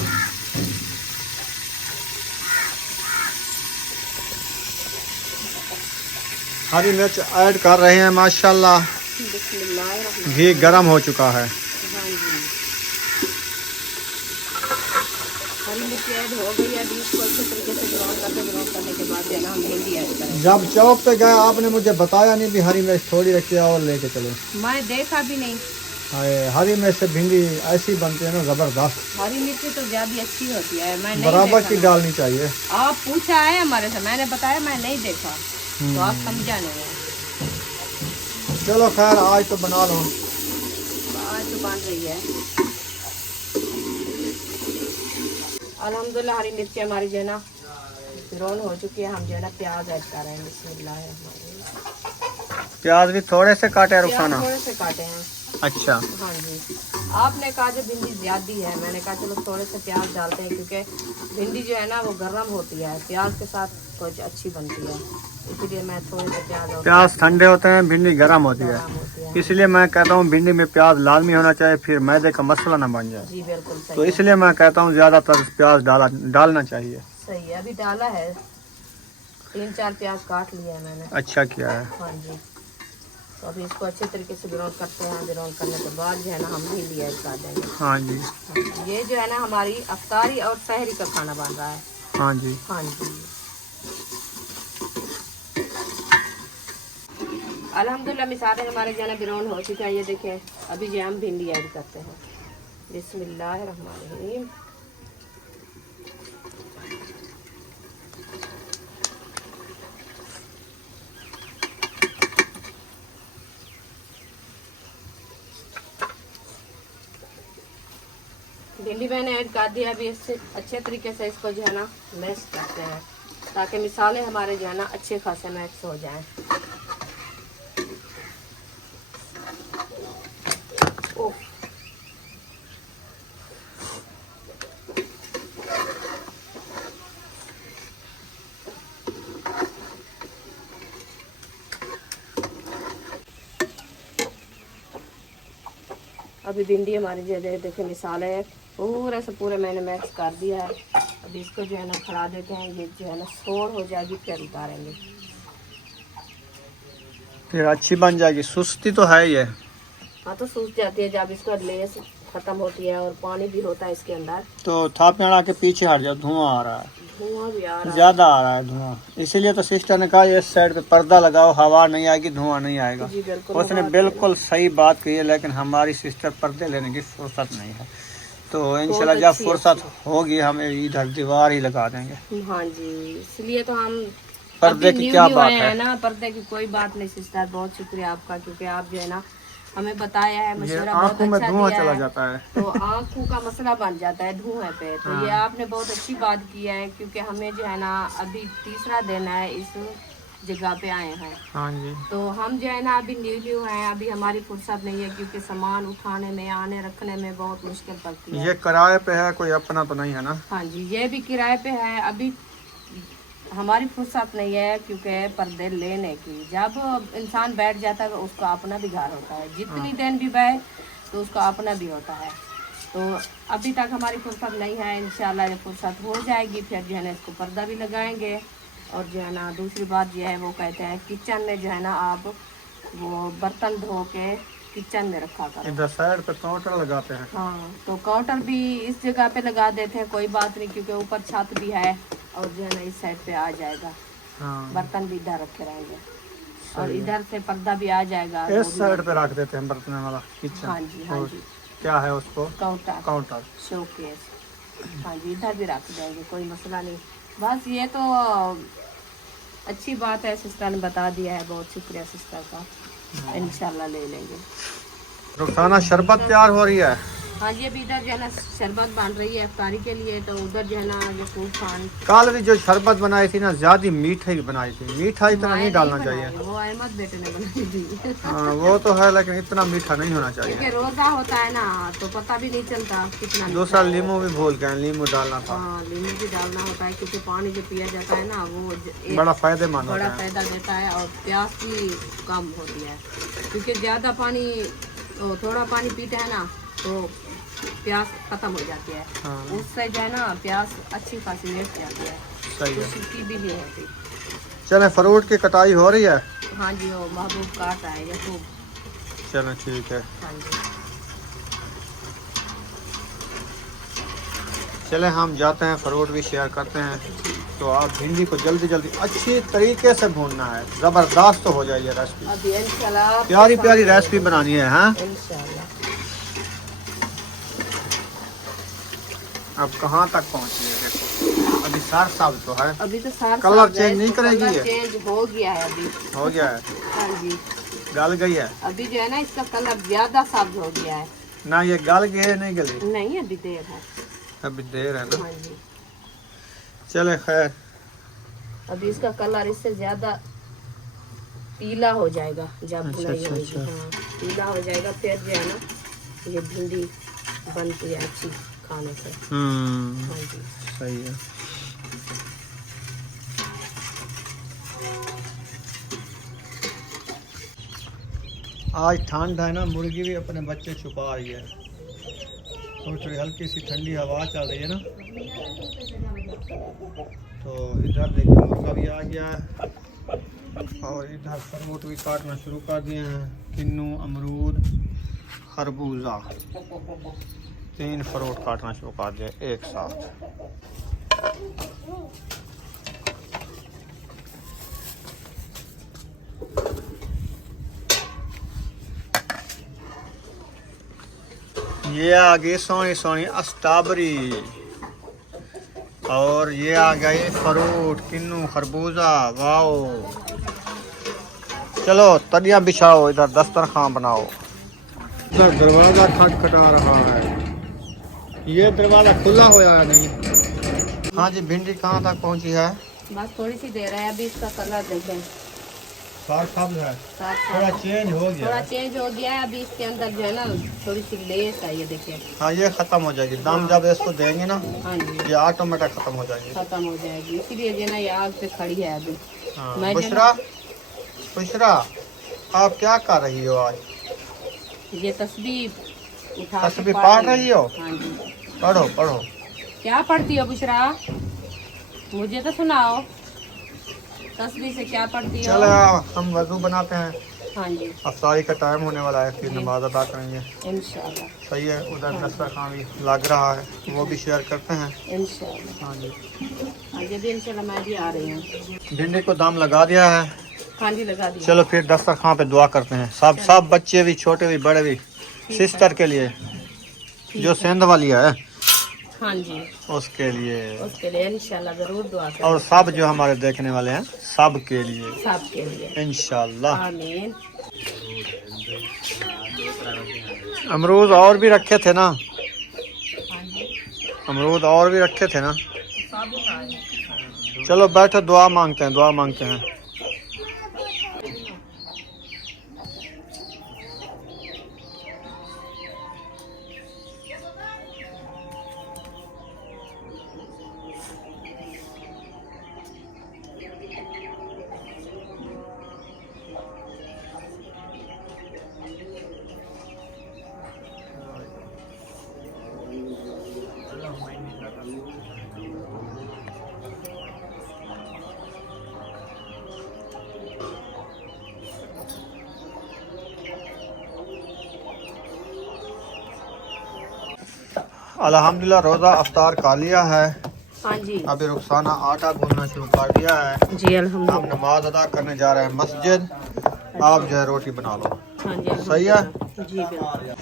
हरी मिर्च ऐड कर रहे हैं माशाल्लाह। बिस्मिल्लाह। घी गर्म हो चुका है। हाँ जी, हरी मिर्च ऐड हो गई है। अभी इसको अच्छे तरीके से ग्राउंड करने के बाद जो है ना हम भिंडी ऐड करेंगे। जब चौक पे गए आपने मुझे बताया नहीं भी हरी मिर्च थोड़ी रखी और लेके चलो। मैं देखा भी नहीं। हरी मिर्च से भिंडी ऐसी बनती है ना जबरदस्त। हरी मिर्च तो ज्यादा अच्छी होती है, मैं नहीं बराबर देखा की ना। डालनी चाहिए। आप पूछा है हमारे से, मैंने बताया मैं नहीं देखा, तो आप समझा नहीं है। चलो खैर आज तो बना लो। आज तो बन रही है अल्हम्दुलिल्लाह। हरी मिर्ची हमारी जो है ना ब्राउन हो चुकी है। हम जो है ना प्याज ऐड कर रहे हैं। बिस्मिल्लाह। प्याज भी थोड़े से काटे प्याज रुखसाना? थोड़े से काटे हैं। अच्छा। हाँ जी, आपने कहा जो भिंडी ज्यादा है, मैंने कहा चलो थोड़े से प्याज डालते हैं, क्योंकि भिंडी जो है ना वो गर्म होती है, प्याज के साथ कुछ अच्छी बनती है, इसीलिए मैं थोड़े से प्याज ठंडे होते हैं, भिंडी गर्म होती है, गर्म होती है। इसलिए मैं कहता हूँ भिंडी में प्याज लाजमी होना चाहिए, फिर मैदे का मसला ना बन जाए। जी बिल्कुल सही तो है। इसलिए मैं कहता हूँ ज्यादातर प्याज डालना चाहिए। सही है, अभी डाला है, 3-4 प्याज काट लिया है मैंने। अच्छा किया है। हाँ जी, तो अभी इसको अच्छे तरीके से ब्राउन करते हैं। ब्राउन करने के बाद जो है ना हम भिंडी ऐड कर देंगे। हाँ जी। ये जो है ना हमारी अफ्तारी और सहरी का खाना बन रहा है। हाँ जी। हाँ जी, अल्हम्दुलिल्लाह मिसालें हमारे जो है ना ब्राउन हो चुका है। ये देखें, अभी जो हम भिंडी ऐड करते हैं। बिस्मिल्लाहिर्रहमानिर्रहीम। भिंडी मैंने ऐड कर दिया। अभी इससे अच्छे तरीके से इसको जो है ना मिक्स करते हैं, ताकि मिसाले हमारे जो है ना अच्छे खासे मिक्स हो जाएं। ओह, अभी भिंडी हमारी जो है देखिए मिसाले पूरे से पूरे मैंने मिक्स कर दिया है। अभी इसको जो है ना खड़ा देते हैं, ये जो है ना सोड़ हो जाएगी, फिर उतारेंगे। फिर अच्छी बन जाएगी। सुस्ती तो है ये। हाँ तो सूख जाती है जब इसको लेस खत्म होती है, और पानी भी होता है इसके अंदर, तो थापियाड़ा के पीछे हट जाओ, धुआं आ रहा है, धुआं भी आ रहा है। ज्यादा आ रहा है धुआं। इसीलिए तो सिस्टर ने कहा इस साइड पे पर्दा लगाओ, हवा नहीं आएगी, धुआं नहीं आएगा। जी बिल्कुल, उसने बिल्कुल सही बात कही है, लेकिन हमारी सिस्टर पर्दे लेने की फुर्सत नहीं है। तो इंशाल्लाह जब अच्छी फुर्सत होगी हम इधर दीवार ही लगा देंगे। हाँ जी, इसलिए तो हम पर्दे अभी की न्यू क्या न्यू बात आए है। हैं ना। पर्दे की कोई बात नहीं सिस्टर, बहुत शुक्रिया आपका, क्योंकि आप जो है ना हमें बताया है, ये मशवरा बहुत आंखों में अच्छा धुआं दिया चला है। जाता है। तो आंखों का मसला बन जाता है धुएं पे, तो ये आपने बहुत अच्छी बात की है, क्योंकि हमें जो है ना अभी तीसरा दिन है इस जगह पे आए हैं। हाँ जी। तो हम जो है ना अभी न्यू हैं, अभी हमारी फुर्सत नहीं है क्योंकि सामान उठाने में आने रखने में बहुत मुश्किल पड़ती है। ये किराए पे है, कोई अपना तो नहीं है ना? हाँ जी, ये भी किराए पे है। अभी हमारी फुर्सत नहीं है क्योंकि पर्दे लेने की। जब इंसान बैठ जाता है तो उसका अपना भी घर होता है, जितनी दिन भी बैठ तो उसका अपना भी होता है। तो अभी तक हमारी फुर्सत नहीं है, इंशाल्लाह जब फुर्सत हो जाएगी फिर जो है ना इसको पर्दा भी लगाएंगे। और जो है ना दूसरी बात जो है वो कहते हैं किचन में जो है ना आप वो बर्तन धो के किचन में रखा करो। इधर साइड पे काउंटर लगाते हैं। हाँ, तो काउंटर भी इस जगह पे लगा देते हैं, कोई बात नहीं क्योंकि ऊपर छत भी है और जो है ना इस साइड पे आ जाएगा। हाँ, बर्तन भी इधर रखे रहेंगे और इधर से पर्दा भी आ जाएगा। इस साइड पे रख देते हैं बर्तन वाला किचन। हाँ जी, हाँ और जी, क्या है उसको? Counter, counter. शोकेस। हाँ जी, इधर भी रख देंगे, कोई मसला नहीं। बस ये तो अच्छी बात है, सिस्टर ने बता दिया है, बहुत शुक्रिया सिस्टर का। इंशाल्लाह ले लेंगे। रुखसाना शरबत तैयार हो रही है। हाँ जी, अभी इधर जो है ना शरबत बन रही है इफ्तारी के लिए, तो उधर जो है ना ये खूब खान कल भी जो शरबत बनाई थी ना ज्यादा मीठा बनाई थी। मीठा इतना नहीं डालना चाहिए। वो अहमद बेटे ने बनाई थी। हाँ, वो तो है लेकिन इतना मीठा नहीं होना चाहिए। क्योंकि रोजा होता है ना तो पता भी नहीं चलता कितना दूसरा मीठा है। लीमू भी भूल गए, लीमू डालना था। हाँ, लीमू भी डालना होता है क्योंकि पानी जो पिया जाता है ना वो एक बड़ा फायदेमंद बड़ा होता है। फायदा देता है और प्यास भी कम होती है क्योंकि ज़्यादा पानी थोड़ा पानी पीते हैं ना तो प्यास खत्म हो जाती है। हाँ, उससे जो है ना प्यास अच्छी खासी मिट जाती है, सही तो है। सूखी भी नहीं होती। चले फ्रूट की कटाई हो रही है। हाँ जी, वो महबूब काट रहा है ये खूब। चलो ठीक है। हाँ जी, चले हम जाते हैं, फ्रूट भी शेयर करते हैं। तो आप भिंडी को जल्दी जल्दी अच्छी तरीके से भूनना है, ज़बरदस्त हो जाए ये रेसिपी। अभी इंशाल्लाह प्यारी प्यारी रेसिपी बनानी है। हाँ, इंशाल्लाह। अब कहाँ तक पहुँची है देखो, अभी सार साल तो है। अभी तो सार कलर साफ चेंज है, नहीं तो करेगी कलर ये? चेंज हो गया है अभी। हो गया है, हाँ जी, गल गई है अभी जो है ना इसका कलर ज्यादा सब्ज हो गया है। ना? ये गल गई है नहीं गली? नहीं, अभी देर है। अभी देर है ना। हाँ जी, चले खैर। अभी इसका कलर इससे ज्यादा पीला हो जाएगा जब अच्छा, भुनाई अच्छा, होगी। अच्छा। हाँ, पीला हो जाएगा फिर जो है ना ये भिंडी बनती है अच्छी खाने से। हाँ जी, सही है। आज ठंड है ना, मुर्गी भी अपने बच्चे छुपा रही है। थोड़ी हल्की सी ठंडी हवा चल रही है ना, तो इधर देखिए मुर्गा भी आ गया है और इधर फ्रूट भी काटना शुरू कर दिए हैं। किन्नू, अमरूद, खरबूजा, 3 फ्रूट काटना शुरू कर दिया एक साथ। ये आ गई सोनी सोनी स्ट्रॉबेरी और ये आ गए फ्रूट, किन्नू, खरबूजा। वाओ, चलो तलियां बिछाओ, इधर दस्तरखान बनाओ। इधर दरवाजा खटखटा रहा है, ये दरवाजा खुला होया है नहीं। हाँ जी, भिंडी कहाँ तक पहुँची है? बस थोड़ी सी देर है, अभी इसका कलर देखें साग सब्ज है, साथ थोड़ा साथ चेंज हो गया थोड़ा है। चेंज हो गया है। अभी इसके अंदर जो है ना थोड़ी सी लेस है, ये देखिए। हाँ, ये खत्म हो जाएगी, दम जब इसको देंगे ना हाँ जी, ये ऑटोमेटिक खत्म हो जाएगी। खत्म हो जाएगी, इसीलिए जो है ना ये आग पे खड़ी है अभी। हाँ, मैं जो बुशरा, बुशरा आप क्या कर रही हो आज? ये तस्बीह उठा के तस्बीह पढ़ पढ़ रही हो? हाँ जी, पढ़ो पढ़ो। क्या पढ़ती हो बुशरा? मुझे तो सुनाओ, तस्बीह से क्या पढ़ती हो? चलो हम वजू बनाते हैं, हाँ जी, अफ्तारी का टाइम होने वाला है, फिर नमाज अदा करेंगे। इंशाल्लाह सही है, उधर दस्तरखान भी लग रहा है, वो भी शेयर करते हैं। इंशाल्लाह। हाँ जी, हाँ जी, अभी इंशाल्लाह मैं भी आ रही हूँ। भिंडी को दाम लगा दिया है। हाँ जी, लगा दिया। चलो फिर दस्तरखान पे दुआ करते हैं, सब बच्चे भी, छोटे भी, बड़े भी, सिस्टर के लिए जो सेंध वाली है हाँ जी, उसके लिए, उसके लिए इंशाल्लाह जरूर दुआ करें। और सब जो हमारे देखने वाले हैं सब के लिए सब के लिए इंशाल्लाह। आमीन। अमरूद और भी रखे थे ना, हाँ जी, अमरूद और भी रखे थे ना। सब उठाए। चलो बैठो, दुआ मांगते हैं, दुआ मांगते हैं। अल्हम्दुलिल्लाह रोज़ा अफ्तार खा लिया है। हाँ जी अभी रुखसाना आटा गूंदना शुरू कर दिया है। जी हम अल्हम्दुलिल्लाह। नमाज अदा करने जा रहे हैं मस्जिद। आप जो है रोटी बना लो। हाँ जी सही है। अल्हम्दुलिल्लाह। जी बिल्कुल।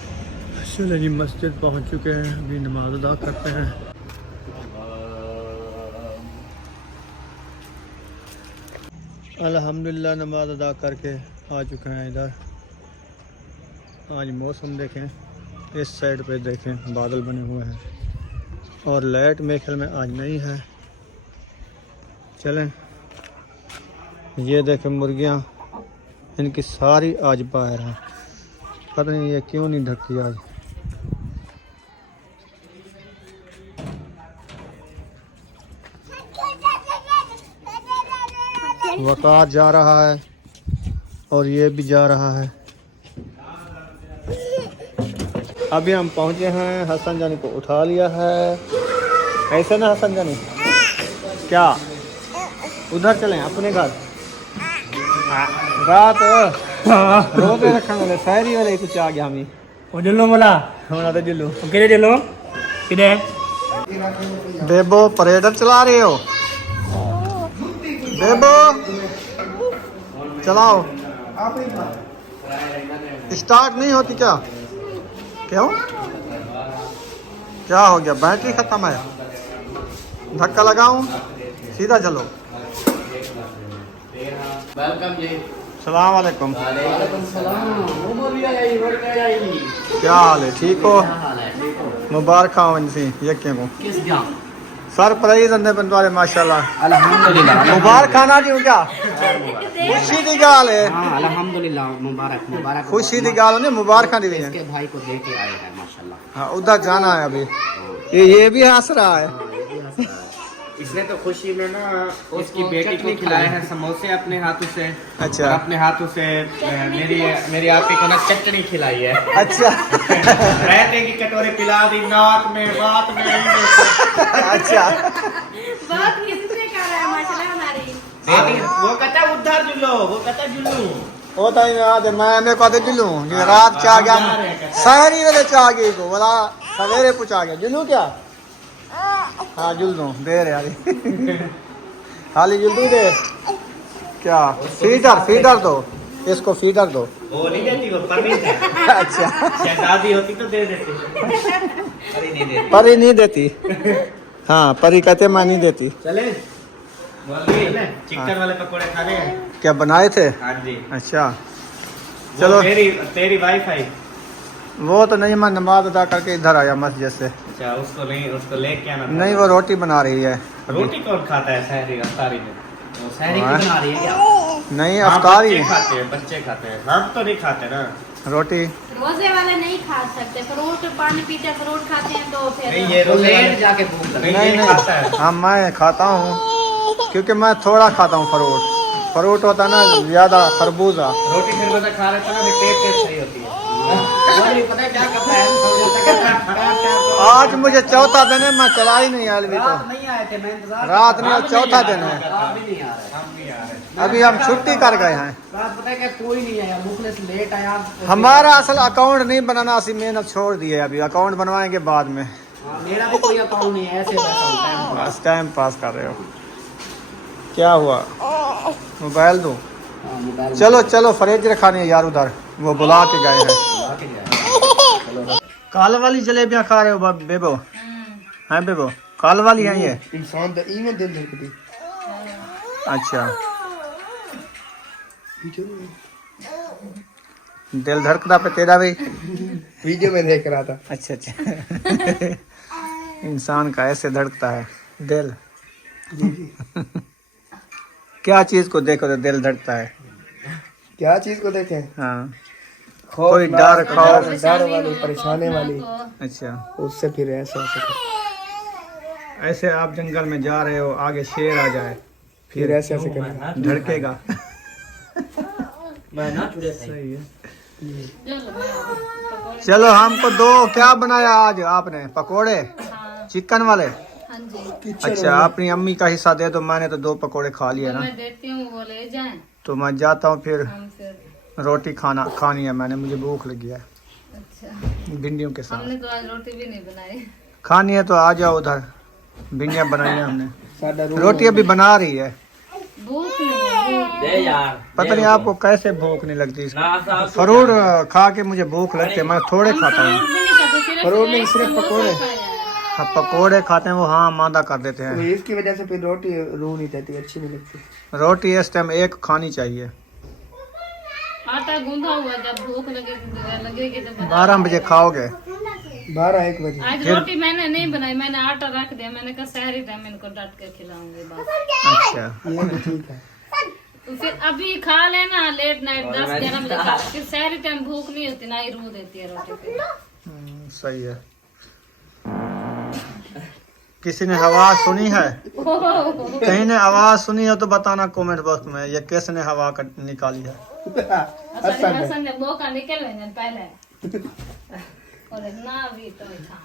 चलो जी मस्जिद पहुंच चुके हैं, अभी नमाज अदा करते हैं। अल्हम्दुलिल्लाह नमाज अदा करके आ चुके हैं इधर। आज मौसम देखें, इस साइड पे देखें बादल बने हुए हैं और लाइट मेरे ख्याल में आज नहीं है। चलें, ये देखें मुर्गियां, इनकी सारी आज बाहर हैं। पता नहीं ये क्यों नहीं ढकी आज। वकार जा रहा है और ये भी जा रहा है। अभी हम पहुंचे हैं, हसन जानी को उठा लिया है। ऐसे ना हसन जानी, क्या उधर चलें अपने घर? रात रोते रखने वाले शायरी वाले कुछ आ गया हमें। वो जुल्लू बोला होना तो जिल्लू किधर जुल्लू किधर बेबो परेडर चला रहे हो? बेबो चलाओ। स्टार्ट नहीं होती क्या? क्यों, क्या हो गया? बैटरी खत्म है? धक्का लगाऊं? सीधा चलो। वेलकम जी। सलाम वालेकुम। वालेकुम सलाम। वो बोलिया यही और क्या यही। क्या हाल है? ठीक हो? क्या हाल है? ठीक हो? मुबारक हो इनसी यके को किस क्या? सरप्राइज अंदे बनवाले माशाल्लाह। अल्हम्दुलिल्लाह। मुबारक खाना दी क्या? खुशी दी गाल है। हाँ अल्हम्दुलिल्लाह। मुबारक मुबारक। खुशी दी गाल ने मुबारक दी है। इसके भाई को देके आए हैं माशाल्लाह। हाँ उधर जाना है अभी। ये भी हंस रहा है। इसने तो खुशी में ना इसकी बेटी को खिलाए हैं समोसे अपने हाथों से। अच्छा। और अपने हाथों से मेरी आपी को ना चटनी खिलाई है। अच्छा रहते की कटोरी पिला दी, नाक में बात में। अच्छा बहुत किसने करा है माशाल्लाह हमारी। बेटी वो कहता उद्धार जुल्लो, वो कहता जुल्लू। ओ ताई में आदे मैं मेरे को आदे जुलू ये रात क्या गया शहरी वाले चा गई को बोला सवेरे पूछा गया जुलू क्या? हाँ जुल दो दे रहे यार खाली जुल दे क्या? फीडर दो इसको, फीडर दो। वो नहीं देती, वो परवीन है। अच्छा शहजादी होती तो दे देती। परी नहीं देती। परी नहीं देती। हाँ परी कहते मैं नहीं देती। चले बोलिए चिकन वाले पकोड़े खाने हैं। क्या बनाए थे? हाँ जी। अच्छा चलो चलो। तेरी वाईफाई। वो तो नहीं, मैं नमाज अदा करके इधर आया मस्जिद से। अच्छा उसको नहीं, उसको लेके आना था। नहीं वो रोटी बना रही है अभी। रोटी कौन खाता है सहरी अफ्तारी में? वो सहरी हाँ। की बना रही है क्या? नहीं हाँ, अफ्तारी बच्चे खाते हैं, बच्चे खाते हैं। हम तो नहीं खाते ना रोटी। रोजे वाले नहीं खा सकते, फ्रूट पानी पीते फ्रूट खाते हैं तो फिर नहीं, ये रोजे वाले जाके भूख लगी। नहीं खाता है। हाँ मैं खाता हूँ क्योंकि मैं थोड़ा खाता हूँ फ्रूट होता है ना ज्यादा खरबूजा। रोटी फिर बता खा लेता ना, फिर पेट सही होती है। वो नहीं पता क्या करता है, आज मुझे चौथा दिन है, मैं चला ही नहीं अभी तो। रात नहीं आए थे, मैं इंतजार रात नहीं, चौथा दिन है। हम भी नहीं आ रहे, हम नहीं आ रहे। अभी हम छुट्टी कर गए हैं। रात पता है क्या कोई नहीं आया, मुखलिस लेट आया। हमारा असल अकाउंट नहीं बनाना, असली मेहनत छोड़ दी है। अभी अकाउंट बनवाएंगे बाद में। हाँ, मेरा भी कोई अकाउंट नहीं है, ऐसे बैठा हूँ टाइम पास। बस टाइम पास कर रहे हो। क्या हुआ? मोबाइल दो। हाँ, मोबाइल चलो चलो फ्रिज रखानी है यार उधर, वो बुला के गए हैं। लगा के गया। काल वाली जलेबियां खा रहे हो बेबो? हैं बेबो काल वाली है ये? इंसान द ईमेल दिल धड़कती। अच्छा दिल धड़कता पे तेरा भी? वीडियो में देख रहा था। अच्छा अच्छा इंसान का ऐसे धड़कता है दिल। क्या चीज को देखो तो दिल धड़कता है? क्या चीज को देखें? हाँ कोई डर खौफ। डर वाली परेशानी वाली, अच्छा उससे फिर ऐसा हो सके। ऐसे आप जंगल में जा रहे हो, आगे शेर आ जाए फिर ऐसे ऐसे करें। धड़केगा। मैं ना जुड़े थे। सही है। चलो हमको दो। क्या बनाया आज आपने? पकोड़े चिकन वाले? हाँ जी अच्छा अपनी अम्मी का हिस्सा दे दो, मैंने तो 2 पकोड़े खा लिए ना। मैं देती हूँ, वो ले जाएं तो मैं जाता हूँ फिर। हम फिर। रोटी खानी है मैंने, मुझे भूख लगी है अच्छा भिंडियों के साथ। हमने तो आज रोटी भी नहीं बनाई। खानी है तो आ जाओ उधर, भिंडियाँ बनाई है हमने। सादा रूम रोटी अभी बना रही है। भूख नहीं है, भूख। दे यार, पता नहीं आपको कैसे भूख नहीं लगती फ्रूट खा के मुझे भूख लगती है, मैं थोड़े खाता हूँ। फ्रूट भी नहीं खाते, सिर्फ फ्रूट नहीं, एक सिर्फ समोसा पकौड़े। खाया है। अब पकोड़े खाते हैं वो, हाँ मादा कर देते तो हैं। इसकी वजह से फिर रोटी रूह नहीं देती, अच्छी नहीं लगती। रोटी इस टाइम एक खानी चाहिए। आटा गूंदा हुआ, जब भूख लगेगी तो बना 12 बजे खाओगे। 12-1 बजे। आज रोटी मैंने नहीं बनाई, मैंने आटा रख दिया, मैंने कहा शहरी टाइम इनको डट कर खिलाऊंगी बस। अच्छा, ये भी ठीक है। तो फिर अभी खा लेना लेट नाइट 10-11 बजे खा, फिर शहरी टाइम भूख नहीं होती ना, ही रूह देती है रोटी पे। सही है। किसी ने आवाज सुनी है? कहीं ने आवाज सुनी हो तो बताना कमेंट बॉक्स में, ये किसने हवा निकाली है। हसन जब मौका निकल गए पहले और ना भी तो था।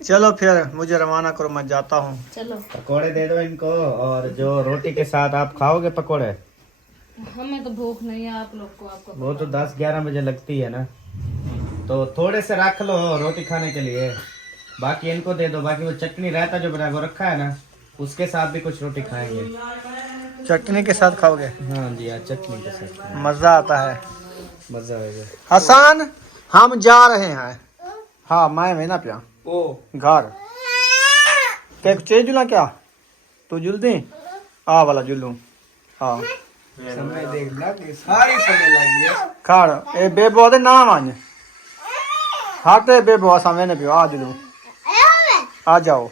चलो फिर मुझे रवाना करो, मैं जाता हूँ। चलो, पकोड़े दे दो इनको, और जो रोटी के साथ आप खाओगे पकोड़े, हमें तो भूख नहीं है, आप लोग को, आपको वो तो 10-11 बजे लगती है ना, तो थोड़े से रख लो रोटी खाने के लिए, बाकी इनको दे दो। बाकी वो चटनी रायता जो बना वो रखा है ना, उसके साथ भी कुछ रोटी खाएंगे। चटनी के साथ खाओगे? हाँ जी यार, चटनी के साथ मजा आता है। मजा आएगा। हसन हम जा रहे हैं। हाँ मैं ना पिया ओ घर क्या चेज जुला क्या तू जुलदी आ वाला जुलू। हाँ समय देख ला कि सारी समय लगी है। खाड़ ए बेबो दे नाम आज हाते बेबो असा मैंने पियो आ जुलू आ जाओ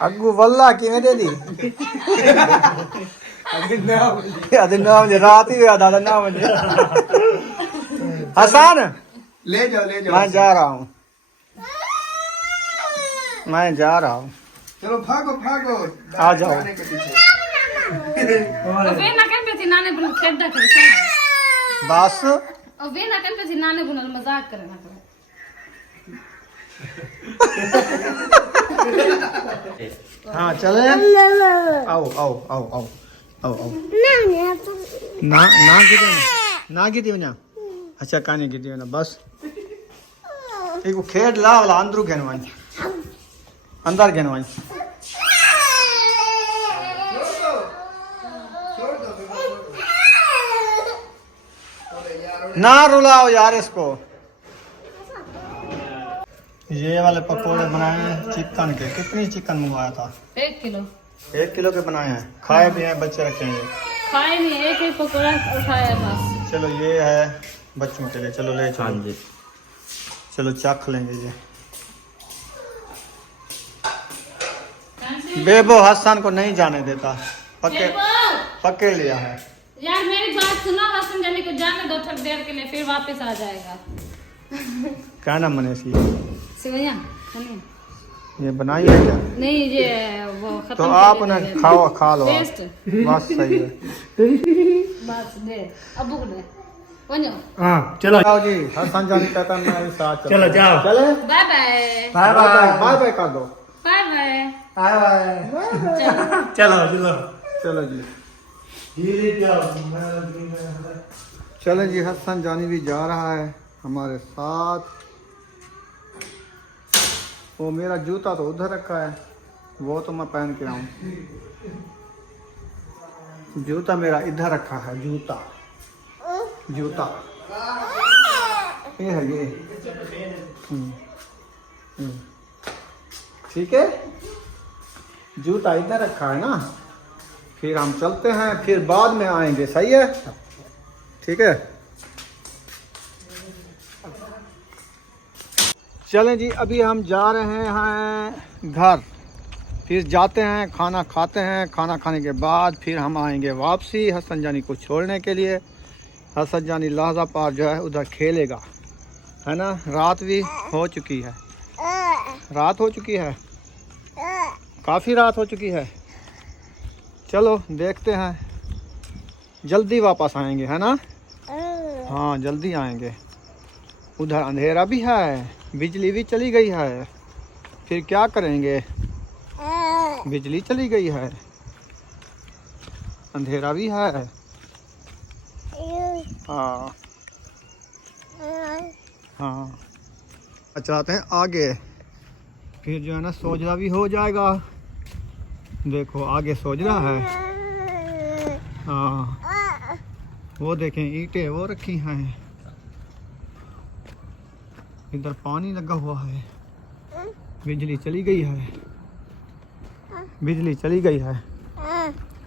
अग्गू वल्ला किवें दे दी अदे नाम जे रात ही याद आदा नाम जे हसन ले जाओ मैं जा रहा हूँ, मैं जा रहा हूँ। चलो भागो भागो आ जाओ। जाने के पीछे। और वे ना कर पे थी नाने बुन खेदा करे बस और वे ना कर पे थी नाने बुन मजाक करे ना करे। हाँ चले आओ आओ आओ आओ आओ आओ ना गिदी ना अच्छा कानी गिदी ना बस एक खेड ला वाला अंदरू घेनवाई अंदर घेनवाई ना रुलाओ यार इसको। ये वाले पकोड़े बनाए हैं चिकन के। कितनी चिकन मंगवाया था? 1 किलो। 1 किलो के बनाए हैं, खाए भी हैं, बच्चे रखे हैं। खाए नहीं, एक ही पकौड़ा उठाया बस। चलो ये है बच्चों के लिए, चलो ले चलो। हाँ जी, चलो चख लेंगे ये। बेबो हसन को नहीं जाने देता, पकड़ लिया है। यार मेरी बात सुनो, हसन जाने को जाने दो थोड़ी देर के लिए, फिर वापस आ जाएगा। क्या नाम मनीष सिवैया ये बनाई है क्या? नहीं, ये वो खत्म तो आप ना खाओ, खा लो आप। टेस्ट बस सही है। बस दे अबू को दे वनो। हाँ चलो जाओ जी, हसन जाने कहता है मेरे साथ चलो जाओ। चले bye bye bye bye bye bye कर दो। Bye bye. बाय बाय चलो चलो चलो जी धीरे जाओ। चलो जी, हसन जानी भी जा रहा है हमारे साथ। वो मेरा जूता तो उधर रखा है, वो तो मैं पहन के आऊँ। जूता मेरा इधर रखा है, जूता जूता ये है ये। ठीक है, जूता इधर रखा है ना, फिर हम चलते हैं, फिर बाद में आएंगे। सही है, ठीक है। चलें जी, अभी हम जा रहे हैं घर, फिर जाते हैं खाना खाते हैं। खाना खाने के बाद फिर हम आएंगे वापसी हसन जानी को छोड़ने के लिए। हसन जानी लहजा पार जो है उधर खेलेगा, है ना। रात भी हो चुकी है, रात हो चुकी है, काफ़ी रात हो चुकी है। चलो देखते हैं, जल्दी वापस आएंगे, है ना। हाँ जल्दी आएंगे। उधर अंधेरा भी है, बिजली भी चली गई है, फिर क्या करेंगे। बिजली चली गई है, अंधेरा भी है। हाँ हाँ चलाते हैं आगे, फिर जो है ना सोजरा भी हो जाएगा। देखो आगे सोजरा है। हाँ वो देखें ईंटें वो रखी हैं, इधर पानी लगा हुआ है। बिजली चली गई है, बिजली चली गई है।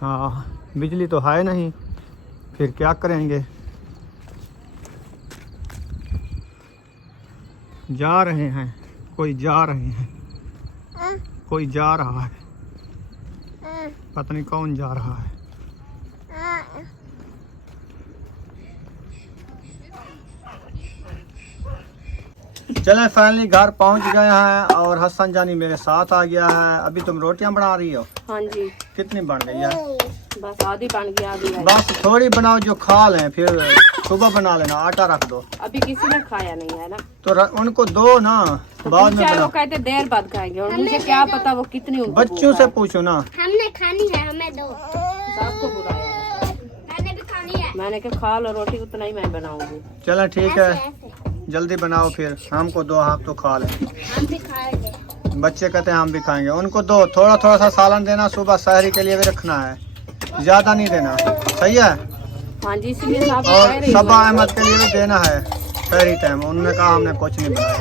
हाँ बिजली तो है नहीं, फिर क्या करेंगे। जा रहे हैं, कोई जा रहे हैं, कोई जा रहा है, पता नहीं कौन जा रहा है। चलें फाइनली घर पहुंच गए हैं और हसन जानी मेरे साथ आ गया है। अभी तुम रोटियां बना रही हो? हाँ जी, कितनी बन गई है? बस आधी बन गई, आधी है। बस थोड़ी बनाओ जो खा लें, फिर सुबह बना लेना, आटा रख दो। अभी किसी ने खाया नहीं है ना, तो उनको दो ना, बाद में वो बनाओ। कहते देर बाद खाएंगे और मुझे क्या पता वो कितनी उनको बच्चों से पूछो ना। हमने खानी है, हमें दो। सबको बुलाया, मैंने भी खानी है। मैंने कहा खा लो रोटी, उतना ही मैं बनाऊंगी। चलो ठीक है, ऐसे जल्दी बनाओ, फिर हमको दो, आप तो खा लें। हम भी खाएंगे। बच्चे कहते हैं हम भी खाएंगे, उनको दो। थोड़ा थोड़ा सा सालन देना, सुबह सहरी के लिए भी रखना है, ज्यादा नहीं देना। सही है? हाँ जी, इसलिए साहब और कह रही सबा हूँ। अहमद के लिए भी देना है सहरी टाइम। उन्होंने कहा हमने कुछ नहीं बनाया,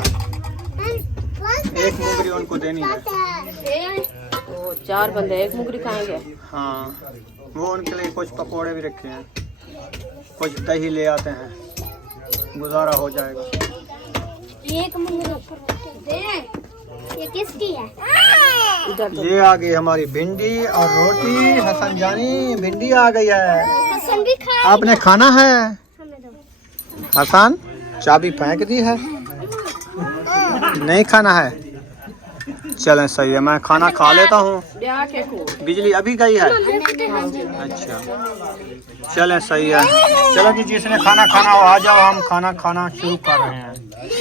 एक मुंगरी उनको देनी है। तो 4 बंदे 1 मुगरी खाएंगे। हाँ वो उनके लिए कुछ पकोड़े भी रखे हैं, कुछ दही ले आते हैं, गुजारा हो जाएगा। एक दे। ये किसकी है? इधर तो ये आ गई हमारी भिंडी और रोटी। हसन जानी भिंडी आ गई है, हसन भी खा। आपने खाना है? हमें दो। हसन चाबी फेंक दी है, नहीं खाना है? चलें सही है, मैं खाना खा लेता हूँ। ब्याह के को बिजली अभी गई है? अच्छा चलें सही है। चलो जी, जिसने खाना खाना हो आ जाओ, हम खाना खाना शुरू कर रहे हैं।